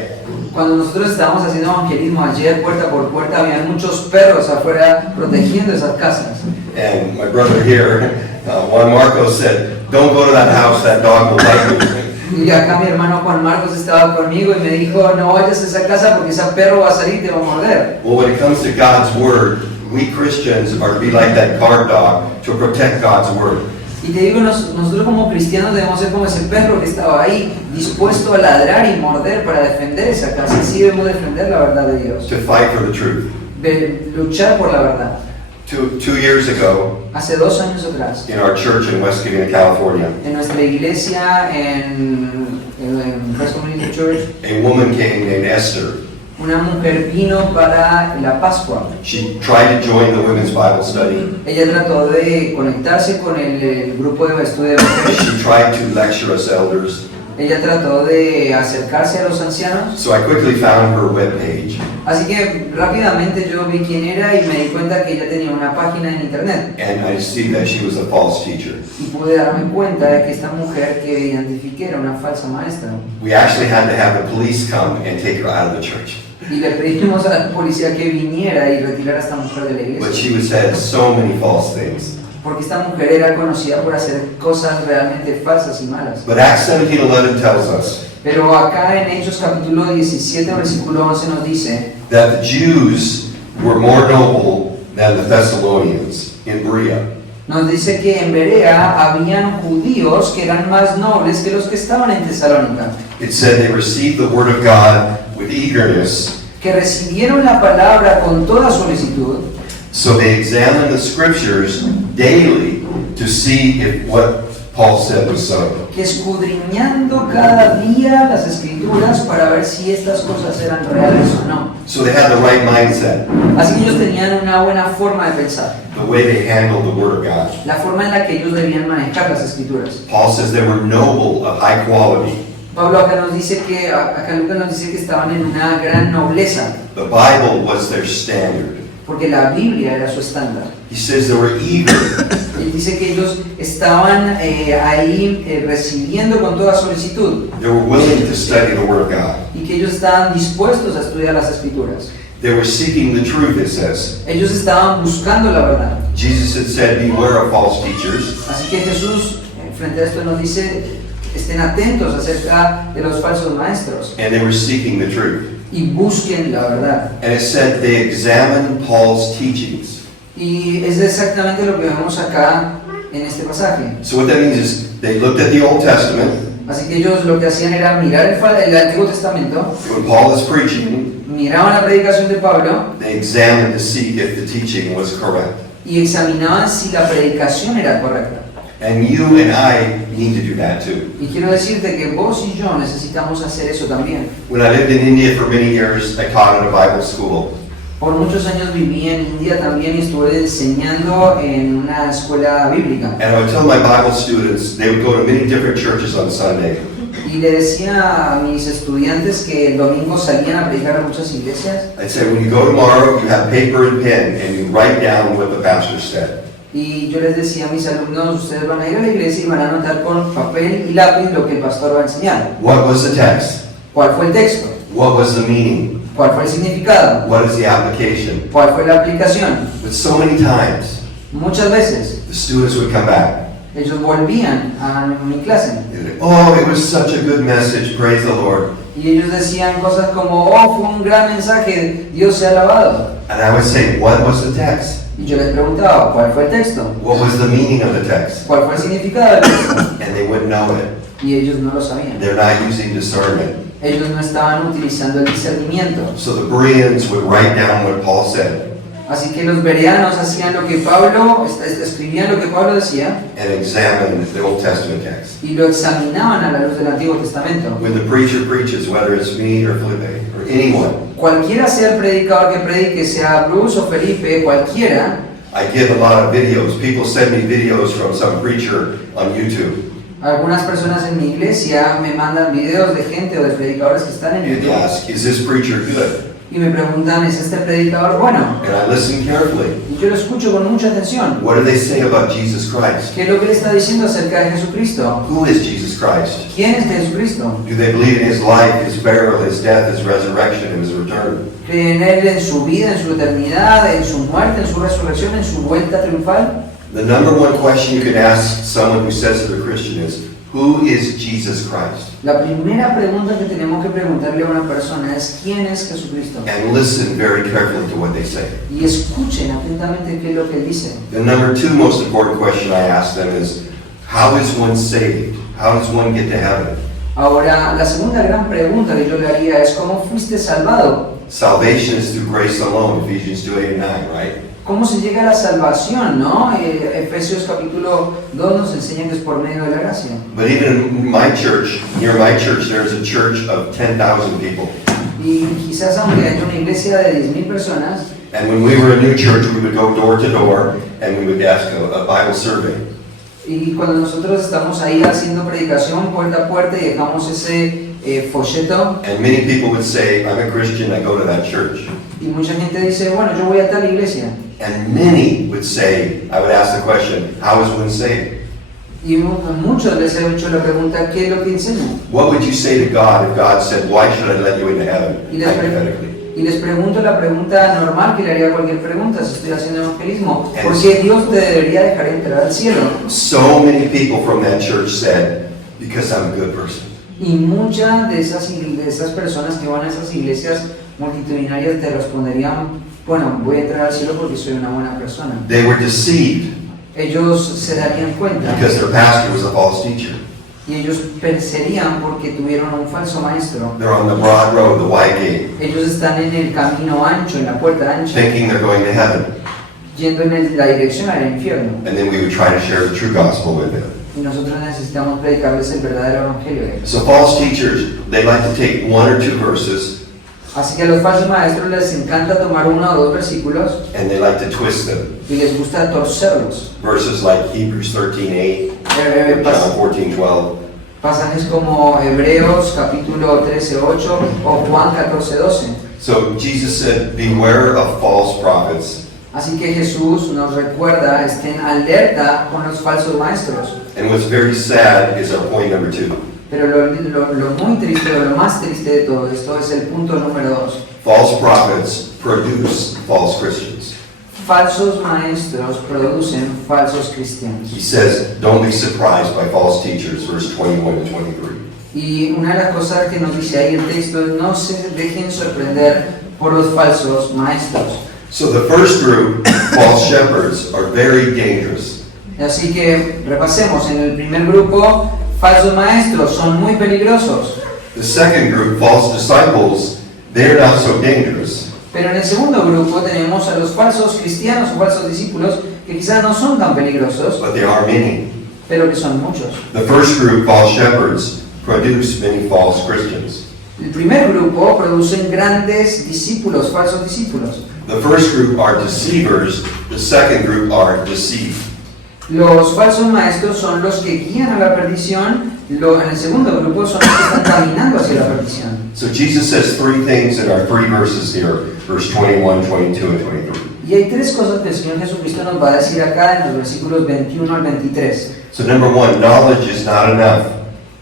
Cuando nosotros estábamos haciendo evangelismo ayer, puerta por puerta, había muchos perros afuera protegiendo esas casas. And my brother here, Juan Marcos, said, don't go to that house, that dog will bite you. Y acá mi hermano Juan Marcos estaba conmigo y me dijo, no vayas a esa casa porque ese perro va a salir y te va a morder. Well, when it comes to God's word, we Christians are to be like that guard dog to protect God's word. Y te digo, nosotros como cristianos debemos ser como ese perro que estaba ahí, dispuesto a ladrar y morder para defender esa casa. Así debemos defender la verdad de Dios, To fight for the truth. de luchar por la verdad. Two years ago, Hace 2 años atrás, in our church in West Covina, California, en nuestra iglesia en First Community Church, a woman came named Esther. una mujer vino para la Pascua. She tried to join the women's Bible study. Ella trató de conectarse con el grupo de estudio de mujeres. She tried to lecture us elders. Ella trató de acercarse a los ancianos. So I quickly found her webpage. Así que rápidamente yo vi quién era y me di cuenta que ella tenía una página en internet. And I see that she was a false teacher. Y pude darme cuenta de que esta mujer que identifiqué era una falsa maestra. We actually had to have the police come and take her out of the church. Y le pedimos a la policía que viniera y retirara a esta mujer de la But iglesia. she was said so many false things. Porque esta mujer era conocida por hacer cosas realmente falsas y malas. But Acts 17:11 tells us Pero acá en Hechos capítulo 17, versículo 11 nos dice that the Jews were more noble than the Thessalonians in Berea. Nos dice que en Berea habían judíos que eran más nobles que los que estaban en Tesalónica, It said they received the word of God with eagerness, que recibieron la palabra con toda solicitud, so they examined the scriptures daily to see if what Paul said was so. que escudriñando cada día las escrituras para ver si estas cosas eran reales o no. So they had the right mindset, Así que ellos tenían una buena forma de pensar, the way they handled the Word of God. la forma en la que ellos debían manejar las escrituras. Paul says they were noble, of high quality. Pablo acá nos dice que, acá Lucas nos dice que estaban en una gran nobleza, The Bible was their standard. porque la Biblia era su estándar. He says they were eager. Él dice que ellos estaban ahí recibiendo con toda solicitud They were willing to study the Word of God. y que ellos estaban dispuestos a estudiar las escrituras. They were seeking the truth, it says. Ellos estaban buscando la verdad. Jesus had said, beware of false teachers. Así que Jesús, frente a esto, nos dice, estén atentos acerca de los falsos maestros And they were seeking the truth. y busquen la verdad. And it said they examined Paul's teachings. Y es exactamente lo que vemos acá en este pasaje. So what that means is they looked at the Old Testament. Así que ellos lo que hacían era mirar el Antiguo Testamento, When Paul is preaching, miraban la predicación de Pablo they examined to see if the teaching was correct. y examinaban si la predicación era correcta. And you and I need to do that too. Y quiero decirte que vos y yo necesitamos hacer eso también. When I lived in India for many years, I taught in a Bible school. Por muchos años viví en India también y estuve enseñando en una escuela bíblica. And I would tell my Bible students, they would go to many different churches on Sunday. Y le decía a mis estudiantes que el domingo salían a predicar a muchas iglesias. I'd say, when you go tomorrow, you have paper and pen, and you write down what the pastor said. Y yo les decía a mis alumnos, ustedes van a ir a la iglesia y van a anotar con papel y lápiz lo que el pastor va a enseñar. What was the text? ¿Cuál fue el texto? What was the meaning? ¿Cuál fue el significado? What is the application? ¿Cuál fue la aplicación? But so many times, Muchas veces the students would come back. ellos volvían a mi clase They'd say, oh, it was such a good message, praise the Lord. y ellos decían cosas como, oh, fue un gran mensaje, Dios sea alabado. And I would say, what was the text? Y yo les preguntaba, ¿cuál fue el texto? What was the meaning of the text? ¿Cuál fue el significado del texto? And they wouldn't know it. Y ellos no lo sabían. They're not using discernment. Ellos no estaban utilizando el discernimiento. So the Bereans would write down what Paul said Así que los bereanos hacían lo que Pablo, escribían lo que Pablo decía and examine the Old Testament text. y lo examinaban a la luz del Antiguo Testamento. When the preacher preaches, whether it's me or Felipe or anyone, Cualquiera sea el predicador que predique, sea Bruce o Felipe, cualquiera, I give a lot of videos. People send me videos from some preacher on YouTube. algunas personas en mi iglesia me mandan videos de gente o de predicadores que están en And they YouTube ask, is this preacher good? y me preguntan, ¿es este predicador bueno? And I listen carefully. Y yo lo escucho con mucha atención. What do they say about Jesus Christ? ¿Qué es lo que le está diciendo acerca de Jesucristo? Who is Jesus Christ? ¿Quién es Jesucristo? Do they believe in his life, his burial, his death, his resurrection, and his return? ¿Creen en Él en su vida, en su eternidad, en su muerte, en su resurrección, en su vuelta triunfal? The number one question you can ask someone who says they're a Christian is, who is Jesus Christ? La primera pregunta que tenemos que preguntarle a una persona es ¿quién es Jesucristo? And listen very carefully to what they say. Y escuchen atentamente qué es lo que Él dice. The number two most important question I ask them is, how is one saved? How does one get to heaven? Ahora, la segunda gran pregunta que yo le haría es ¿cómo fuiste salvado? Salvation is through grace alone, Ephesians 2:8-9, right? ¿Cómo se llega a la salvación, no? Efesios capítulo 2 nos enseña que es por medio de la gracia. But even in my church, near my church, there's a church of 10,000 people. Y quizás aunque haya una iglesia de 10,000 personas, And when we were a new church, we would go door to door and we would ask a Bible survey. y cuando nosotros estamos ahí haciendo predicación puerta a puerta y dejamos ese folleto, And many people would say, I'm a Christian, I go to that church. y mucha gente dice, bueno, yo voy a tal iglesia. And many would say, I would ask the question, how is one saved? Y muchos les he hecho la pregunta, ¿qué es lo que enseñan? What would you say to God if God said, why should I let you into heaven? Y les, Hypothetically. y les pregunto la pregunta normal que le haría a cualquier pregunta si estoy haciendo evangelismo. Yes. ¿Por qué Dios te debería dejar entrar al cielo? So many people from that church said, because I'm a good person. Y muchas de esas personas que van a esas iglesias multitudinarias te responderían, bueno, voy a entrar al cielo porque soy una buena persona. They were deceived Ellos se darían cuenta because their pastor was a false teacher. y ellos perecerían porque tuvieron un falso maestro. They're on the broad road, the wide gate, Ellos están en el camino ancho, en la puerta ancha, thinking they're going to heaven. yendo en la dirección al infierno. And then we would try to share the true gospel with them. y nosotros necesitamos predicarles el verdadero evangelio. So false teachers, they like to take one or two verses Así que a los falsos maestros les encanta tomar uno o dos versículos and they like to twist them. y les gusta torcerlos. Verses like Hebrews 13:8, Eh, John pas- 14:12. Pasajes como Hebreos capítulo 13:8 o Juan 14:12. So Jesus said, beware of false prophets. Así que Jesús nos recuerda, estén alerta con los falsos maestros. And what's very sad is our point number 2. Pero lo muy triste, o lo más triste de todo esto es el punto número 2. False prophets produce false Christians. Falsos maestros producen falsos He cristianos. says, don't be surprised by false teachers, verse 21 and 23. Y una de las cosas que nos dice ahí el texto es no se dejen sorprender por los falsos maestros. So the first group, false shepherds, are very dangerous. Así que repasemos, en el primer grupo, falsos maestros son muy peligrosos. The second group, false disciples, they're not so dangerous. Pero en el segundo grupo tenemos a los falsos cristianos o falsos discípulos que quizás no son tan peligrosos, But there are many. pero que son muchos. The first group, false shepherds, produce many false Christians. El primer grupo producen grandes discípulos, falsos discípulos. The first group are deceivers, the second group are deceived. Los falsos maestros son los que guían a la perdición, en el segundo grupo son los que están caminando hacia la perdición. So Jesus says three things in our three verses here, verse 21, 22, and 23. Y hay tres cosas que el Señor Jesucristo nos va a decir acá en los versículos 21 al 23. So number one, knowledge is not enough,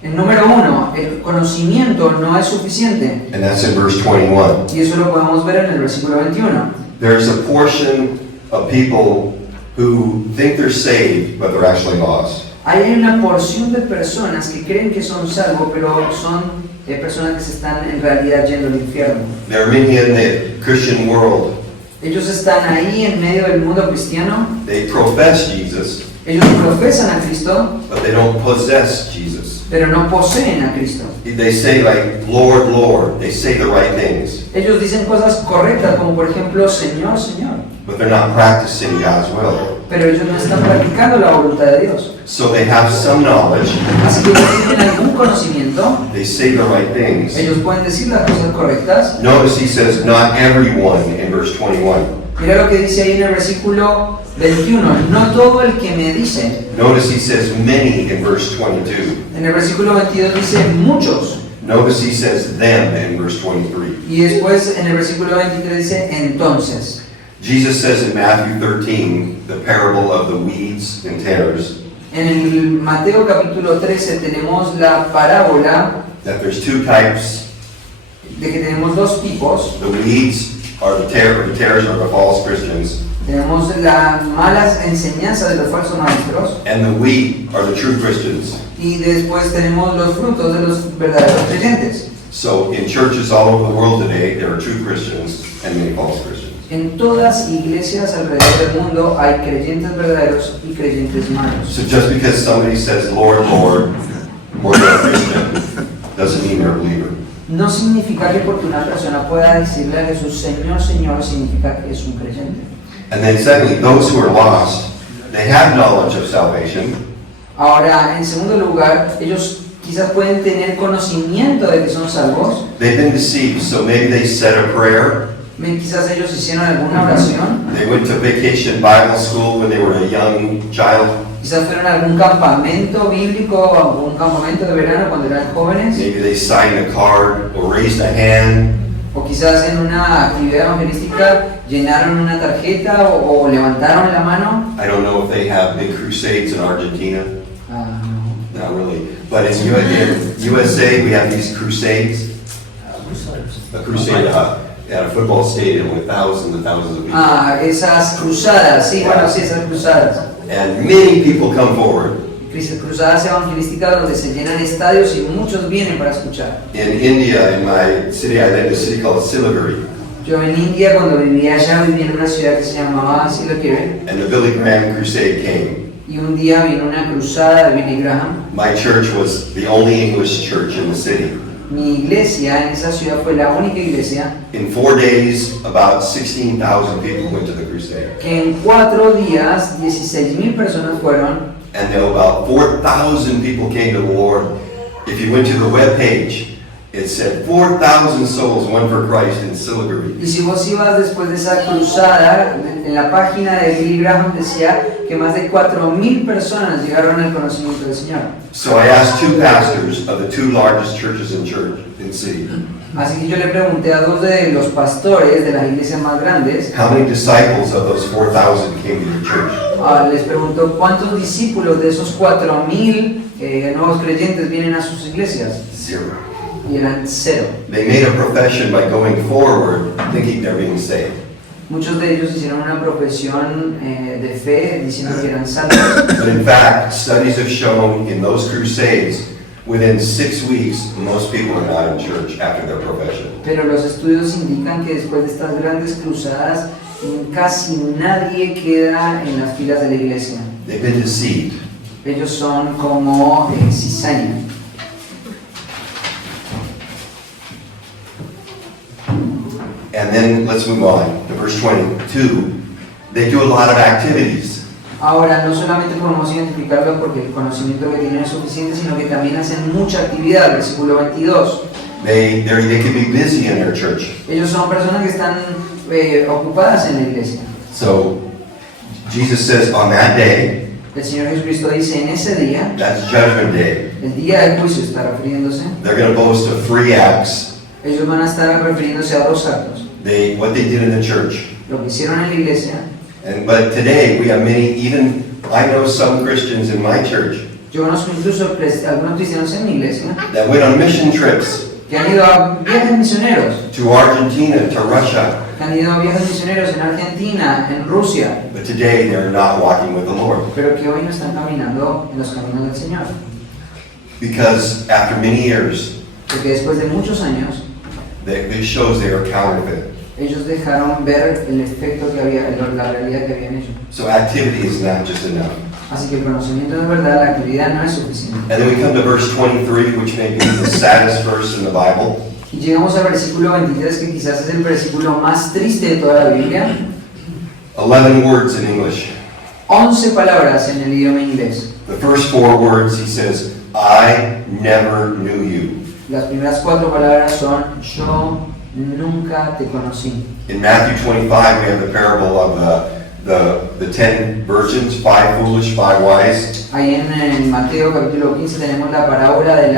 El número uno, el conocimiento no es suficiente. and that's in verse 21. Y eso lo podemos ver en el versículo 21. There's a portion of people who think they're saved, but they're actually lost. Hay una porción de personas que creen que son salvos, pero son personas que se están en realidad yendo al infierno. There are many in the Christian world, Ellos están ahí en medio del mundo cristiano, they profess Jesus, ellos profesan a Cristo, but they don't possess Jesus. pero no poseen a Cristo. They say like, Lord, Lord, they say the right things, Ellos dicen cosas correctas, como por ejemplo, Señor, Señor, but they're not practicing God's will. pero ellos no están practicando la voluntad de Dios. So they have some knowledge, Así que ellos tienen algún conocimiento, they say the right things. ellos pueden decir las cosas correctas. Notice he says, not everyone in verse 21. Mira lo que dice ahí en el versículo 21, no todo el que me dice. Notice he says many in verse 22. En el versículo 22 dice muchos. Notice he says them in verse 23. Y después en el versículo 23 dice entonces. Jesus says in Matthew 13, the parable of the weeds and tares, En el Mateo capítulo 13 tenemos la parábola that there's two types. de que tenemos dos tipos. The weeds are the tares are the false Christians, Tenemos la mala enseñanza de los falsos maestros and the wheat are the true Christians. y después tenemos los frutos de los verdaderos creyentes. So in churches all over the world today, there are true Christians and many false Christians. En todas iglesias alrededor del mundo hay creyentes verdaderos y creyentes malos. So just because somebody says, Lord, Lord, more than a Christian, doesn't mean they're a believer. No significa que porque una persona pueda decirle a Jesús, Señor, Señor, significa que es un creyente. And then secondly, those who are lost, they have knowledge of salvation, Ahora, en segundo lugar, ellos quizás pueden tener conocimiento de que son salvos. they've been deceived, so maybe they said a prayer, Quizás ellos hicieron alguna oración. they went to vacation Bible school when they were a young child, Quizás fueron a algún campamento bíblico o un campamento de verano cuando eran jóvenes. maybe they signed a card or raised a hand, O quizás en una actividad evangelística llenaron una tarjeta o levantaron la mano. I don't know if they have big crusades in Argentina, Ah, not really, but in USA we have these crusades, a crusade at a football stadium with thousands and thousands of people. Esas cruzadas, sí, bueno, sí, esas cruzadas. And many people come forward. Cruzadas evangelísticas donde se llenan estadios y muchos vienen para escuchar. In India, in my city, I lived in a city called Siliguri, Yo en India, cuando vivía allá, vivía en una ciudad que se llamaba Siliguri. and the Billy Graham crusade came. Y un día vino una cruzada de Billy Graham. My church was the only English church in the city. Mi iglesia en esa ciudad fue la única iglesia In 4 days, about 16,000 people went to the crusade. que en 4 días 16,000 personas fueron. and though about 4,000 people came to the Lord, if you went to the web page, it said 4,000 souls won for Christ in Siliguri. Y si vos ibas después de esa cruzada, en la página de Billy Graham decía que más de 4,000 personas llegaron al conocimiento del Señor. So I asked two pastors of the two largest churches in city, Así que yo le pregunté a dos de los pastores de las iglesias más grandes, how many disciples of those 4,000 came to your church? les preguntó cuántos discípulos de esos 4,000 nuevos creyentes vienen a sus iglesias. 0. Y eran 0. They made a profession by going forward, thinking they're being saved. Muchos de ellos hicieron una profesión de fe diciendo que eran salvos. But in fact, studies have shown in those crusades, within 6 weeks, most people are not in church after their profession. Pero los estudios indican que después de estas grandes cruzadas, casi nadie queda en las filas de la iglesia. They've been deceived. Ellos son como cizaña. And then let's move on to verse 22. They do a lot of activities. Ahora, no solamente podemos identificarlo porque el conocimiento que tienen es suficiente, sino que también hacen mucha actividad. Versículo 22. They can be busy in their church. Ellos son personas que están ocupadas en la iglesia. So Jesus says on that day, El Señor Jesucristo dice en ese día, that's Judgment Day, el día del juicio está refiriéndose, they're going to boast of 3 acts. ellos van a estar refiriéndose a 2 actos. What they did in the church. Lo que hicieron en la iglesia. But today we have many, even I know some Christians in my church Yo conozco incluso algunos cristianos en mi iglesia that went on mission trips que han ido a viajes misioneros, to Argentina, to Russia, que han ido a viajes misioneros en Argentina, en Rusia, but today they're not walking with the Lord. pero que hoy no están caminando en los caminos del Señor. Because after many years, Porque después de muchos años, it shows they are counterfeit. ellos dejaron ver el efecto que había, la realidad que habían hecho. So activity is not just enough. Así que el conocimiento de verdad, la actividad no es suficiente. And then we come to verse 23, which may be the saddest verse in the Bible. Y llegamos al versículo 23, que quizás es el versículo más triste de toda la Biblia. 11 words in English. 11 palabras en el idioma inglés. The first 4 words, he says, I never knew you. Las primeras 4 palabras son yo nunca te conocí. In Matthew 25, we have the parable of the 10 virgins, 5 foolish, 5 wise. Ahí en Mateo capítulo 15 tenemos la parábola de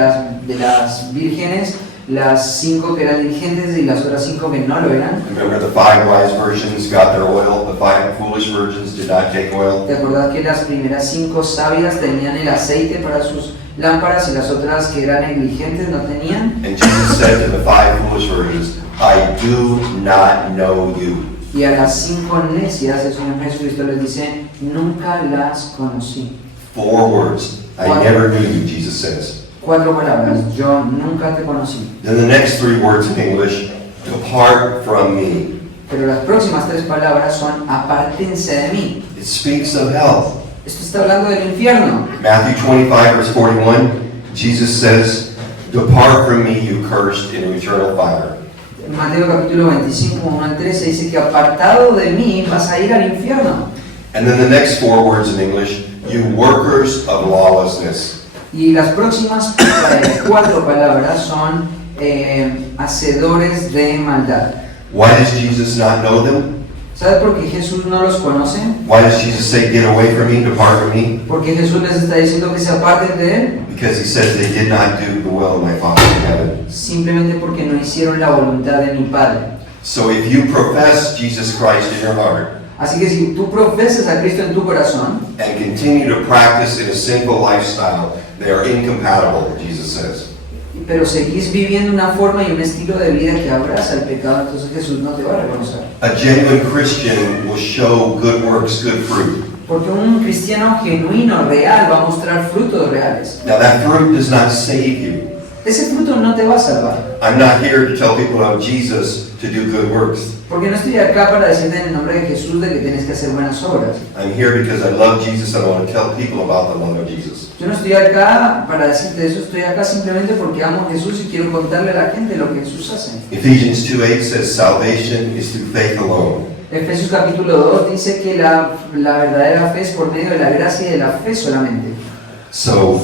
las vírgenes, las 5 que eran diligentes y las otras 5 que no lo eran. Remember, the 5 wise virgins got their oil, the 5 foolish virgins did not take oil. ¿Te acordás que las primeras 5 sabias tenían el aceite para sus lámparas y las otras que eran negligentes no tenían? And Jesus said to the 5 foolish virgins, I do not know you. Y a las 5 necias el Señor Jesucristo les dice, nunca las conocí. 4 words, I never knew you, Jesus says. 4 palabras, yo nunca te conocí. Then the next 3 words in English, depart from me. Pero las próximas 3 palabras son apártense de mí. It speaks of hell. Esto está hablando del infierno. Matthew 25, verse 41, Jesus says, depart from me, you cursed, into eternal fire. En Mateo capítulo 25, 1 al 13 dice que apartado de mí vas a ir al infierno. And then the next 4 words in English, you workers of lawlessness. Y las próximas 4 palabras son hacedores de maldad. Why does Jesus not know them? ¿Sabe por qué Jesús no los conoce? Why does Jesus say, get away from me, depart from me? Porque Jesús les está diciendo que se aparten de él. Because he says they did not do the will of my Father in heaven. Simplemente porque no hicieron la voluntad de mi Padre. So if you profess Jesus Christ in your heart, Así que si tú profesas a Cristo en tu corazón and continue to practice in a sinful lifestyle, they are incompatible, Jesus says. pero seguís viviendo una forma y un estilo de vida que abraza el pecado, entonces Jesús no te va a reconocer. A genuine Christian will show good works, good fruit. Porque un cristiano genuino, real, va a mostrar frutos reales. Now that fruit does not save you. Ese fruto no te va a salvar. I'm not here to tell people about Jesus to do good works. Porque no estoy acá para decirte en el nombre de Jesús de que tienes que hacer buenas obras. I'm here because I love Jesus and I want to tell people about the love of Jesus. Yo no estoy acá para decirte eso, estoy acá simplemente porque amo a Jesús y quiero contarle a la gente lo que Jesús hace. Ephesians 2:8 says salvation is through faith alone. Efesios capítulo 2 dice que la verdadera fe es por medio de la gracia y de la fe solamente. So,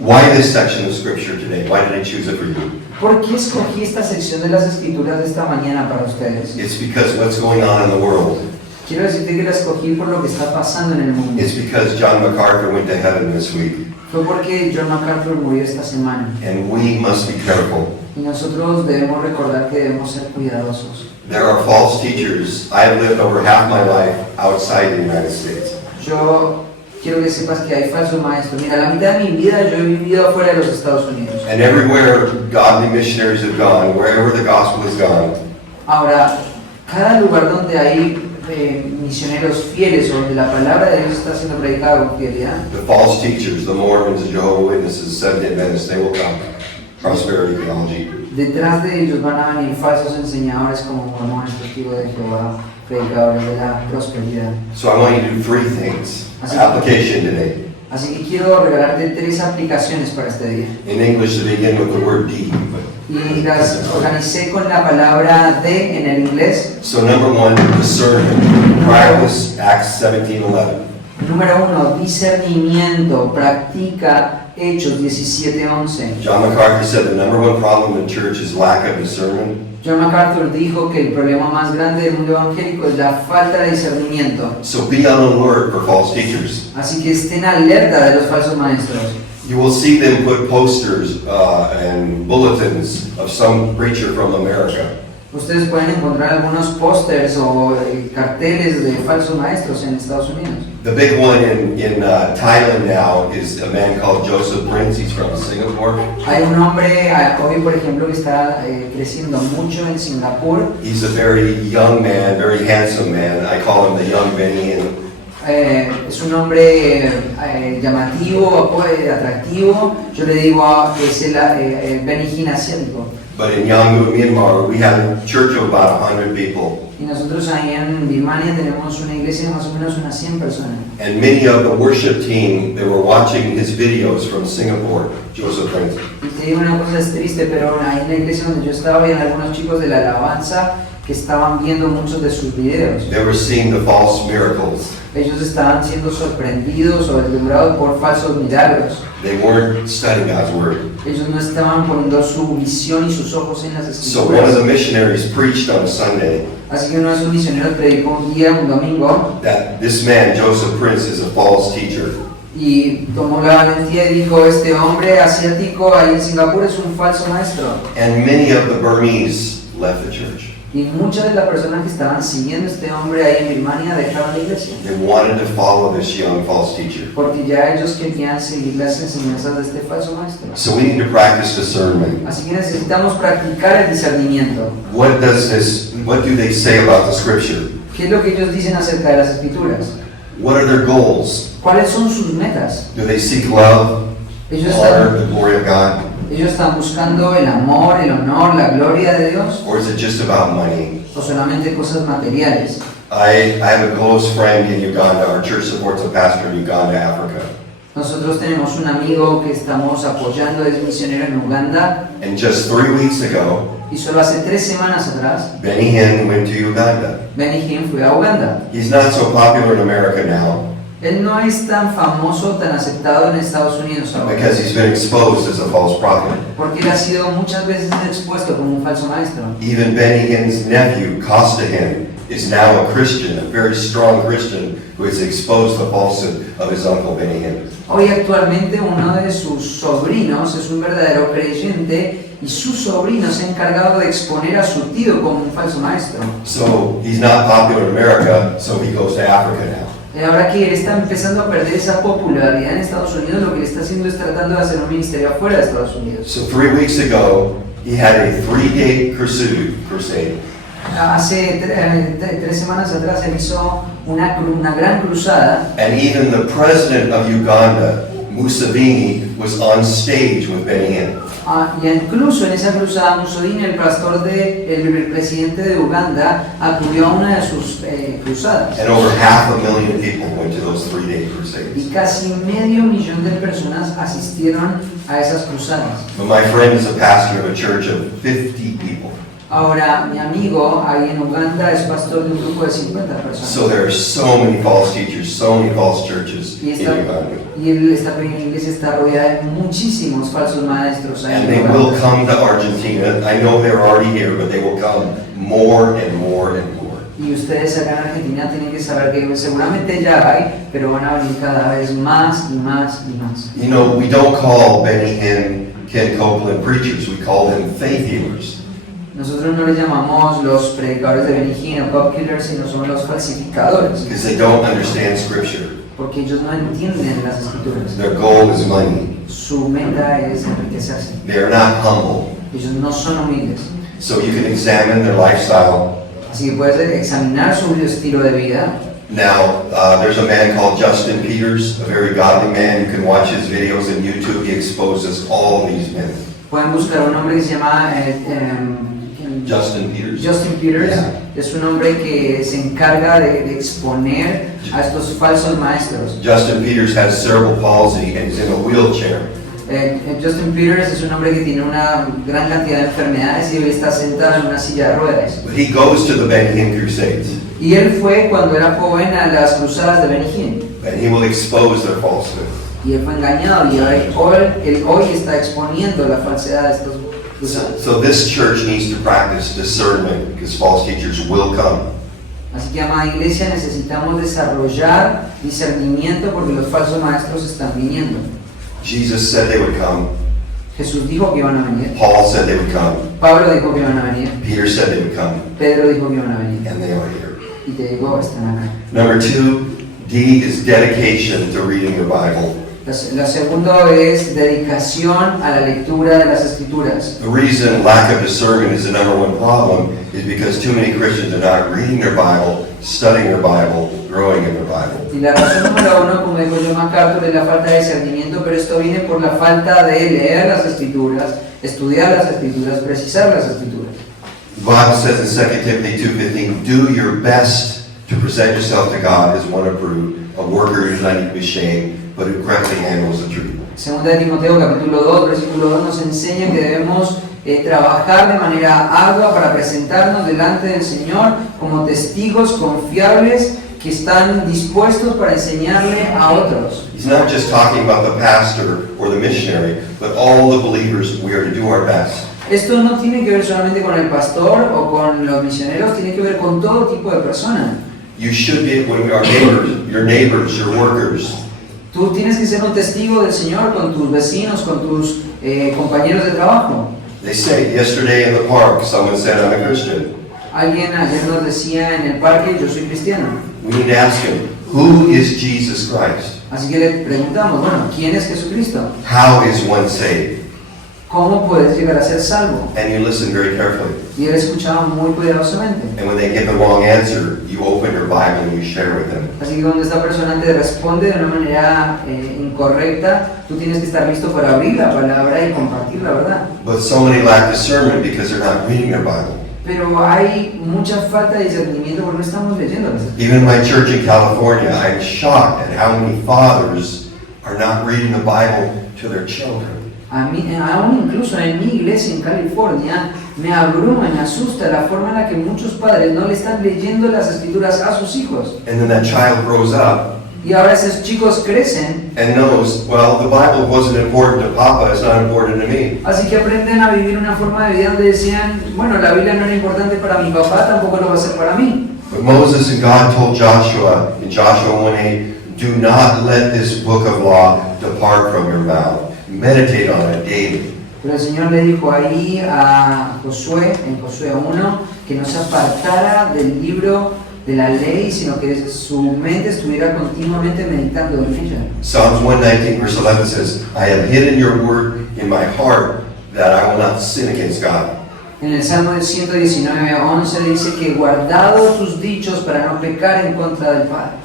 why this section of scripture today? Why did I choose it for you? ¿Por qué escogí esta sección de las escrituras de esta mañana para ustedes? It's because what's going on in the world. Quiero decirte que la escogí por lo que está pasando en el mundo. It's because John MacArthur went to heaven this week. Fue porque John MacArthur murió esta semana. And we must be careful. Y nosotros debemos recordar que debemos ser cuidadosos. There are false teachers. I have lived over half my life outside the United States. Yo quiero que sepas que hay falsos maestros. Mira, la mitad de mi vida yo he vivido afuera de los Estados Unidos. And everywhere godly missionaries have gone, wherever the gospel has gone, Ahora, cada lugar donde hay misioneros fieles o donde la palabra de Dios está siendo predicada con fidelidad, the false teachers, the Mormons, the Jehovah's Witnesses, Seventh-day Adventists, they will come. Prosperity theology. detrás de ellos van a venir falsos enseñadores como mormones, testigos de Jehová, predicadores de la prosperidad. So I want you to do three things. Application today. Así que quiero regalarte 3 aplicaciones para este día. In English, they begin with the word D. Y las organicé con la palabra de en el inglés. So number one, discernment. Practice Acts 17:11. Número 1, discernimiento. Practica Hechos 17:11. John MacArthur said the number one problem in the church is lack of discernment. John MacArthur dijo que el problema más grande del mundo evangélico es la falta de discernimiento. So be on alert for false teachers. Así que estén alerta de los falsos maestros. You will see them put posters and bulletins of some preacher from America. Ustedes pueden encontrar algunos pósters o carteles de falsos maestros en Estados Unidos. The big one in Thailand now is a man called Joseph Prince. He's from Singapore. Hay un hombre hoy, por ejemplo, que está creciendo mucho en Singapur. He's a very young man, very handsome man. I call him the young Benny Hinn. Es un hombre llamativo, atractivo. Yo le digo que es el Benny Hinn asiático. But in Yangon, Myanmar, we have a church of about 100 people. Y nosotros ahí en Birmania tenemos una iglesia de más o menos unas 100 personas. And many of the worship team, they were watching his videos from Singapore, Joseph Prince. Y te digo una cosa, es triste, pero ahí en la iglesia donde yo estaba había algunos chicos de la alabanza que estaban viendo muchos de sus videos. They were seeing the false miracles. Ellos estaban siendo sorprendidos o deslumbrados por falsos milagros. They weren't studying God's word. Ellos no estaban poniendo su visión y sus ojos en las So one of escrituras. the missionaries preached on a Sunday Así que uno de sus misioneros predicó un día, un domingo, that this man, Joseph Prince, is a false teacher. y tomó la valentía y dijo, este hombre asiático ahí en Singapur es un falso maestro. And many of the Burmese left the church. Y muchas de las personas que estaban siguiendo a este hombre ahí en Birmania dejaron la iglesia. They wanted to follow this young false teacher. Porque ya ellos querían seguir las enseñanzas de este falso maestro. So we need to practice discernment. Así que necesitamos practicar el discernimiento. What do they say about the scripture? ¿Qué es lo que ellos dicen acerca de las escrituras? What are their goals? ¿Cuáles son sus metas? Do they seek love, Ellos honor, están, the glory of God? ellos están buscando el amor, el honor, la gloria de Dios, Or is it just about money? o solamente cosas materiales. I have a close friend in Uganda. Our church supports a pastor in Uganda, Africa. Nosotros tenemos un amigo que estamos apoyando, es misionero en Uganda, And just 3 weeks ago, y solo hace 3 semanas atrás, Benny Hinn went to Uganda. Benny Hinn fue a Uganda. He's not so popular in America now Él no es tan famoso, tan aceptado en Estados Unidos ahora, because he's been exposed as a false prophet. porque él ha sido muchas veces expuesto como un falso maestro. Even Benny Hinn's nephew, Costa Hinn, is now a Christian, a very strong Christian, who has exposed the falsehood of his uncle Benny Hinn. Hoy actualmente uno de sus sobrinos es un verdadero creyente y su sobrino se ha encargado de exponer a su tío como un falso maestro. So he's not popular in America, so he goes to Africa now. Ahora que él está empezando a perder esa popularidad en Estados Unidos, lo que le está haciendo es tratando de hacer un ministerio afuera de Estados Unidos. So 3 weeks ago, he had a 3-day crusade. Hace 3 semanas atrás él hizo una gran cruzada. And even the president of Uganda, Museveni, was on stage with Benny Hinn. Y incluso en esa cruzada Mussolini, el presidente de Uganda, acudió a una de sus cruzadas. And over 500,000 people went to those 3-day crusades. Y casi 500,000 de personas asistieron a esas cruzadas. But my friend is a pastor of a church of 50 people. Ahora, mi amigo ahí en Uganda es pastor de un grupo de 50 personas. So there are so many false teachers, so many false churches Y, in esta, Uganda. y esta pequeña iglesia está rodeada de muchísimos falsos maestros ahí And en they Uganda. will come to Argentina. I know they're already here, but they will come more and more and more. Y ustedes acá en Argentina tienen que saber que seguramente ya hay, pero van a venir cada vez más y más y más. You know, we don't call Benny Hinn, Ken Copeland preachers. We call them faith healers. Nosotros no les llamamos los predicadores de Benny Hinn o cop killers, sino son los falsificadores, Because they don't understand Scripture. porque ellos no entienden las escrituras. Their goal is money. Su meta es enriquecerse. They are not humble. Ellos no son humildes. So you can examine their lifestyle. Así que puedes examinar su estilo de vida. Now, there's a man called Justin Peters, a very godly man. You can watch his videos on YouTube. He exposes all these men. Pueden buscar un hombre que se llama Justin Peters. Justin Peters. Yeah. Es un hombre que se encarga de exponer a estos falsos maestros. Justin Peters has cerebral palsy and is in a wheelchair. Justin Peters es un hombre que tiene una gran cantidad de enfermedades y hoy está sentado en una silla de ruedas. But he goes to the Benny Hinn crusades, Y él fue cuando era joven a las cruzadas de Benny Hinn. and he will expose their falsehood. Y él fue engañado y él hoy está exponiendo la falsedad de estos cruzados. So this church needs to practice discernment because false teachers will come. Así que, amada iglesia, necesitamos desarrollar discernimiento porque los falsos maestros están viniendo. Jesus said they would come. Jesús dijo que iban a venir. Paul said they would come. Pablo dijo que iban a venir. Peter said they would come, Pedro dijo que iban a venir. and they are here. Y te digo, están acá. Number 2, D is dedication to reading your Bible. La segunda es dedicación a la lectura de las escrituras. The reason lack of discernment is the number one problem is because too many Christians are not reading their Bible, studying their Bible, growing in their Bible. Y la razón número uno, como dijo John MacArthur, es la falta de discernimiento, pero esto viene por la falta de leer las escrituras, estudiar las escrituras, precisar las escrituras. The Bible says in 2 Timothy 2:15, do your best to present yourself to God as one approved, a worker who does not need to be ashamed, but who correctly handles the truth. Segunda de Timoteo capítulo 2, versículo 2 nos enseña que debemos trabajar de manera ardua para presentarnos delante del Señor como testigos confiables que están dispuestos para enseñarle a otros. He's not just talking about the pastor or the missionary, but all the believers. We are to do our best. Esto no tiene que ver solamente con el pastor o con los misioneros, tiene que ver con todo tipo de personas. You should be, when our neighbors, your workers. Tú tienes que ser un testigo del Señor con tus vecinos, con tus compañeros de trabajo. They say, yesterday in the park, someone said, I'm a Christian. Alguien ayer nos decía en el parque, yo soy cristiano. We need to ask him, who is Jesus Christ? Así que le preguntamos, bueno, ¿quién es Jesucristo? How is one saved? ¿Cómo puedes llegar a ser salvo? And you listen very carefully. Y él escuchaba muy cuidadosamente. And when they give the wrong answer, you open your Bible and you share with them. Así que cuando esta persona te responde de una manera incorrecta, tú tienes que estar listo para abrir la palabra y compartir la verdad. But so many lack discernment because they're not reading their Bible. Pero hay mucha falta de discernimiento porque no estamos leyendo las escrituras. Even in my church in California, I'm shocked at how many fathers are not reading the Bible to their children. Aún incluso en mi iglesia en California, me abruma, me asusta la forma en la que muchos padres no le están leyendo las escrituras a sus hijos. And then that child grows up Y ahora esos chicos crecen, and knows, well, the Bible wasn't important to Papa, it's not important to me. así que aprenden a vivir una forma de vida donde decían, bueno, la Biblia no era importante para mi papá, tampoco lo va a ser para mí. But Moses and God told Joshua in Joshua 1:8, do not let this book of law depart from your mouth. Meditate on it daily. Pero el Señor le dijo ahí a Josué, en Josué 1, que no se apartara del libro de la ley, sino que su mente estuviera continuamente meditando en ella. Psalms 119 verse 11 says, I have hidden your word in my heart that I will not sin against God. En el Salmo 119:11 dice que guardado tus dichos para no pecar en contra del Padre.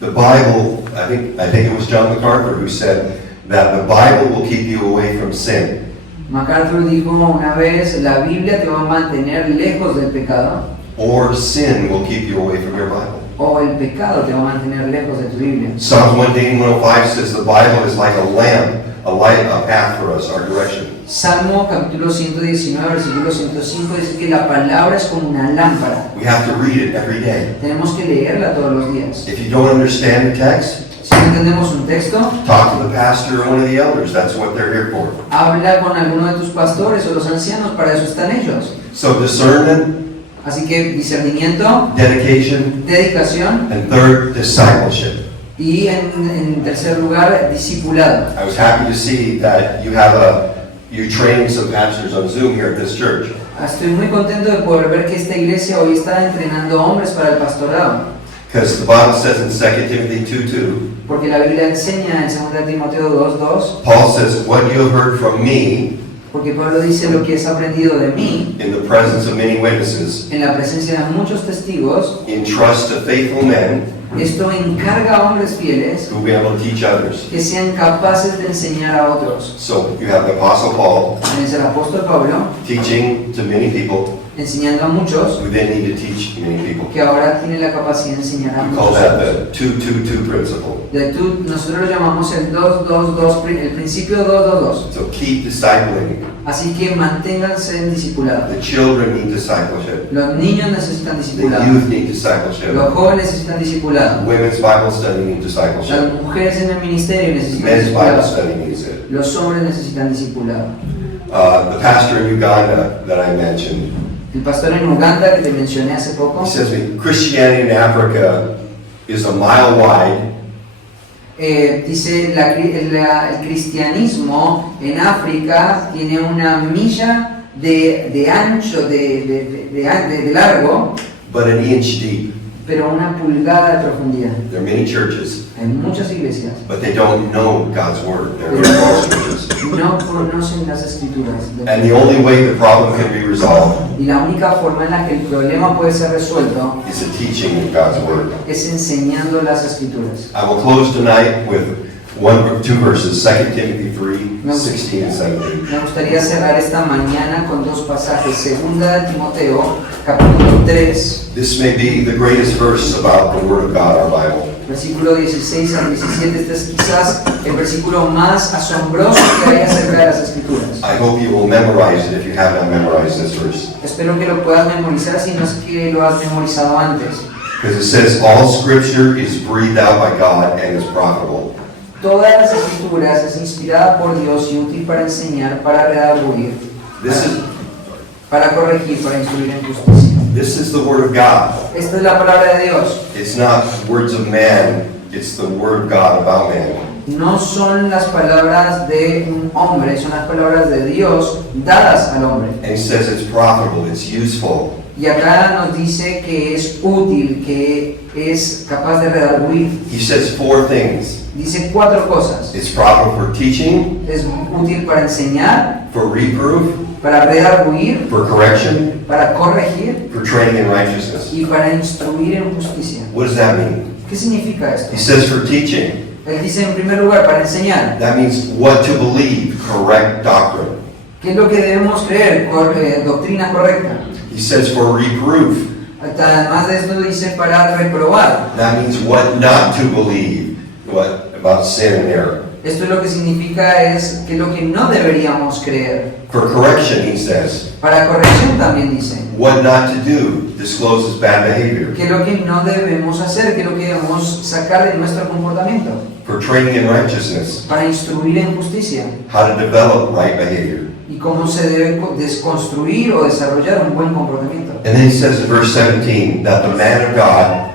The Bible, I think it was John MacArthur who said that the Bible will keep you away from sin. MacArthur dijo una vez, la Biblia te va a mantener lejos del pecado, Or sin will keep you away from your Bible. o el pecado te va a mantener lejos de tu Biblia. Psalms 1:105 says the Bible is like a lamp, a light, a path for us, our direction. Salmo capítulo 119, versículo 105 dice que la palabra es como una lámpara. We have to read it every day. Tenemos que leerla todos los días. If you don't understand the text, Si no entendemos un texto, talk to the pastor or one of the elders. That's what they're here for. habla con alguno de tus pastores o los ancianos, para eso están ellos. So discernment, Así que discernimiento, dedication, dedicación and third, discipleship. y en tercer lugar, discipulado. I was happy to see that you're training some pastors on Zoom here at this church. Estoy muy contento de poder ver que esta iglesia hoy está entrenando hombres para el pastorado. Because the Bible says in 2 Timothy 2:2, Porque la Biblia enseña en 2 Timoteo 2:2, Paul says, what you have heard from me porque Pablo dice lo que has aprendido de mí in the presence of many witnesses, en la presencia de muchos testigos, entrust to faithful men esto encarga a hombres fieles who will be able to teach others. que sean capaces de enseñar a otros. So you have the Apostle Paul Es el apóstol Pablo teaching to many people enseñando a muchos who then need to teach many people. que ahora tiene la capacidad de enseñar a We call muchos. that the 2-2-2 principle. Nosotros lo llamamos el 2-2-2, el principio 2-2-2. So keep discipling. Así que manténganse discipulados. The children need discipleship. Los niños necesitan The discipulado. youth need discipleship. Los jóvenes necesitan discipulado. Women's Bible study need Las discipleship. mujeres en el ministerio necesitan Men's Bible discipulado. study needs it. Los hombres necesitan discipulado. The pastor in Uganda that I mentioned, El pastor en Uganda que te mencioné hace poco he says Christianity in Africa is a mile wide dice el cristianismo en África tiene una milla de ancho, de largo, but an inch deep. pero una pulgada de profundidad. There are many churches, Hay muchas iglesias, but they don't know God's word. They're false churches. no conocen las escrituras. And the only way the problem can be resolved Y la única forma en la que el problema puede ser resuelto is the teaching of God's word. es enseñando las escrituras. I will close tonight with two verses, 2 Timothy 3:16 and 17. Me gustaría cerrar esta mañana con dos pasajes. Segunda de Timoteo, capítulo 3, This may be the greatest verse about the Word of God, our Bible. versículo 16 al 17. Este es quizás el versículo más asombroso que hay acerca de las escrituras. I hope you will memorize it if you have not memorized this verse. Espero que lo puedas memorizar si no es que lo has memorizado antes. Because it says, all Scripture is breathed out by God and is profitable. Todas las escrituras es inspirada por Dios y útil para enseñar, para redarguir, para corregir, para instruir en justicia. This is the Word of God. Esta es la palabra de Dios. It's not words of man, it's the Word of God about man. No son las palabras de un hombre, son las palabras de Dios dadas al hombre. And he says it's profitable, it's useful. Y acá nos dice que es útil, que es capaz de redarguir. He says four things. Dice cuatro cosas. It's profitable for teaching, Es útil para enseñar, for reproof, para redarguir, for correction, para corregir for training in righteousness. y para instruir en justicia. What does that mean? ¿Qué significa esto? He says for teaching. Él dice en primer lugar para enseñar. That means what to believe, correct doctrine. ¿Qué es lo que debemos creer? Doctrina correcta. He says for reproof. Además de esto dice para reprobar. That means what not to believe, what about sin and error. Esto es lo que significa es que lo que no deberíamos creer. For correction, he says, Para corrección también dice what not to do discloses bad behavior. que lo que no debemos hacer, que lo que debemos sacar de nuestro comportamiento. For training in righteousness, Para instruir en justicia how to develop right behavior. y cómo se debe desconstruir o desarrollar un buen comportamiento. And then he says in verse 17, that the man of God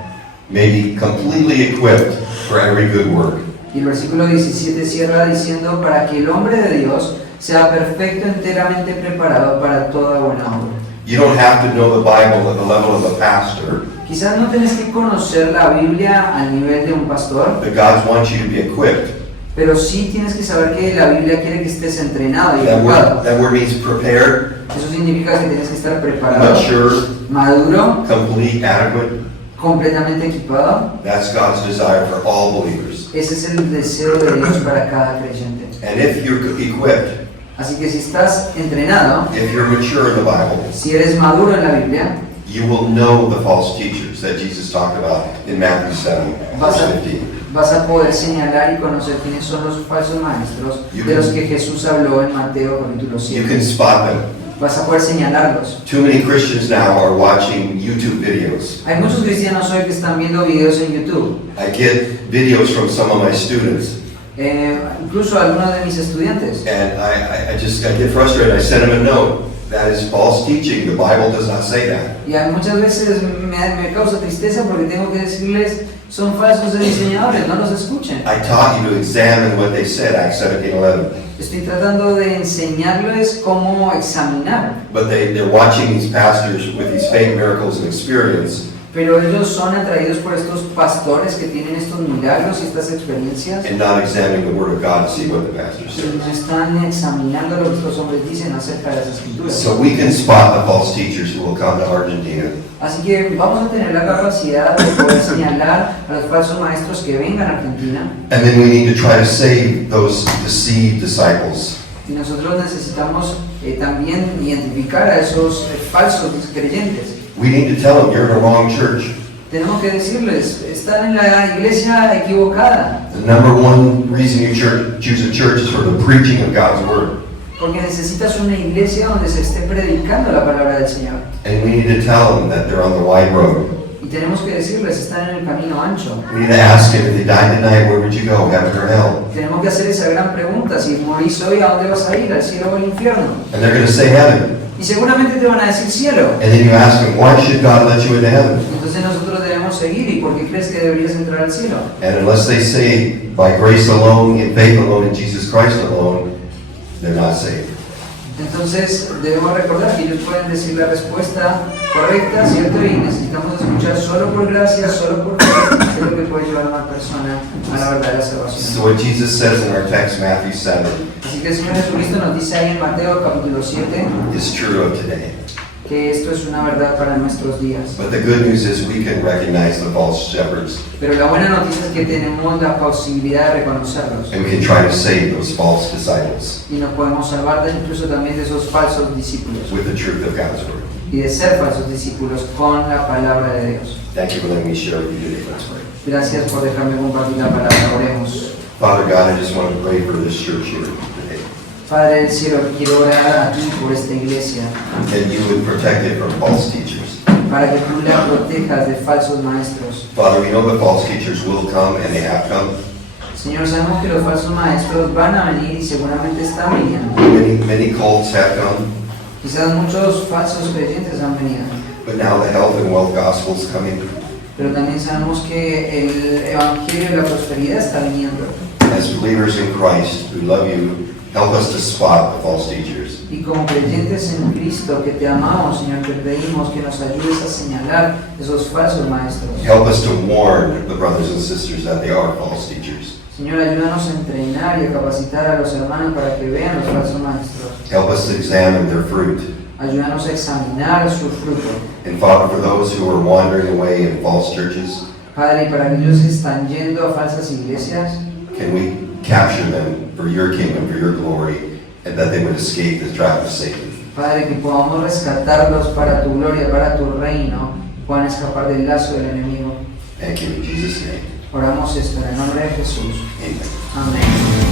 may be completely equipped for every good work. Y el versículo 17 cierra diciendo para que el hombre de Dios sea perfecto, enteramente preparado para toda buena obra. You don't have to know the Bible at the level of a pastor, Quizás no tienes que conocer la Biblia al nivel de un pastor, but God wants you to be equipped. pero sí tienes que saber que la Biblia quiere que estés entrenado y That equipado. word means prepared, Eso significa que tienes que estar preparado, mature, maduro, complete, adequate. completamente equipado. That's God's desire for all believers. Ese es el deseo de Dios para cada creyente. And if you're equipped, Así que si estás entrenado, if you're mature in the Bible, si eres maduro en la Biblia, you will know the false teachers that Jesus talked about in Matthew 7, verse 15. Vas a poder señalar y conocer quiénes son los falsos maestros de los que Jesús habló en Mateo capítulo You can 7. spot them. Vas a poder señalarlos. Too many Christians now are watching YouTube videos. Hay muchos cristianos hoy que están viendo videos en YouTube. I get videos from some of my students, Incluso algunos de mis estudiantes. and I get frustrated. I send them a note. That is false teaching. The Bible does not say that. Y muchas veces me causa tristeza porque tengo que decirles, son falsos diseñadores, no los escuchen. I taught you to examine what they said, Acts 17:11. Estoy tratando de enseñarles cómo examinar, But they're watching these pastors with these fake miracles and experience, pero ellos son atraídos por estos pastores que tienen estos milagros y estas experiencias and not examining the Word of God to see what the pastor y says. no están examinando lo que estos hombres dicen acerca de las escrituras. So we can spot the false teachers who will come to Argentina. Así que vamos a tener la capacidad de poder señalar a los falsos maestros que vengan a Argentina And then we need to try to save those deceived disciples. y nosotros necesitamos también identificar a esos falsos creyentes. We need to tell them you're in the wrong church. Tenemos que decirles, están en la iglesia equivocada, The number one reason you choose a church is for the preaching of God's Word. porque necesitas una iglesia donde se esté predicando la palabra del Señor. And we need to tell them that they're on the wide road. Y tenemos que decirles, están en el camino ancho. We need to ask them, if they died tonight, where would you go, heaven or hell? Tenemos que hacer esa gran pregunta, si morís hoy, ¿a dónde vas a ir? ¿Al cielo o al infierno? And they're going to say heaven. Y seguramente te van a decir cielo. And then you ask them, why should God let you into heaven? Entonces nosotros debemos seguir, ¿y por qué crees que deberías entrar al cielo? And unless they say, by grace alone, in faith alone, in Jesus Christ alone, they're not saved. Entonces debemos recordar que ellos pueden decir la respuesta correcta, ¿cierto? Y necesitamos escuchar solo por gracia, solo por fe, es lo que puede llevar a una persona a la verdadera salvación. So what Jesus says in our text, Matthew 7, Así que el Señor Jesucristo nos dice ahí en Mateo capítulo 7 is true of today. que esto es una verdad para nuestros días. But the good news is we can recognize the false shepherds, Pero la buena noticia es que tenemos la posibilidad de reconocerlos and we can try to save those false disciples y nos podemos salvar incluso también de esos falsos discípulos with the truth of God's Word. y de ser falsos discípulos con la palabra de Dios. Thank you for letting me share with you today. Let's pray. Gracias por dejarme compartir la palabra. Oremos. Father God, I just want to pray for this church here today, Padre del cielo, quiero orar a ti por esta iglesia, that you would protect it from false teachers. para que tú la protejas de falsos maestros. Father, we know the false teachers will come, and they have come. Señor, sabemos que los falsos maestros van a venir y seguramente están viniendo. Many cults have come, Quizás muchos falsos creyentes han venido, but now the health and wealth gospel is coming. pero también sabemos que el evangelio de la prosperidad está viniendo. As believers in Christ who love you, help us to spot the false teachers. Y como creyentes en Cristo que te amamos, Señor, te pedimos que nos ayudes a señalar esos falsos maestros. Help us to warn the brothers and sisters that they are false teachers. Señor, ayúdanos a entrenar y a capacitar a los hermanos para que vean los falsos maestros. Help us to examine their fruit. Ayúdanos a examinar su fruto. And Father, for those who are wandering away in false churches, Padre, y para aquellos que están yendo a falsas iglesias, can we capture them for your kingdom, for your glory, and that they would escape the trap of Satan? Padre, que podamos rescatarlos para tu gloria, para tu reino, puedan escapar del lazo del enemigo. Thank you in Jesus' name. Oramos esto en el nombre de Jesús. Amen. Amén.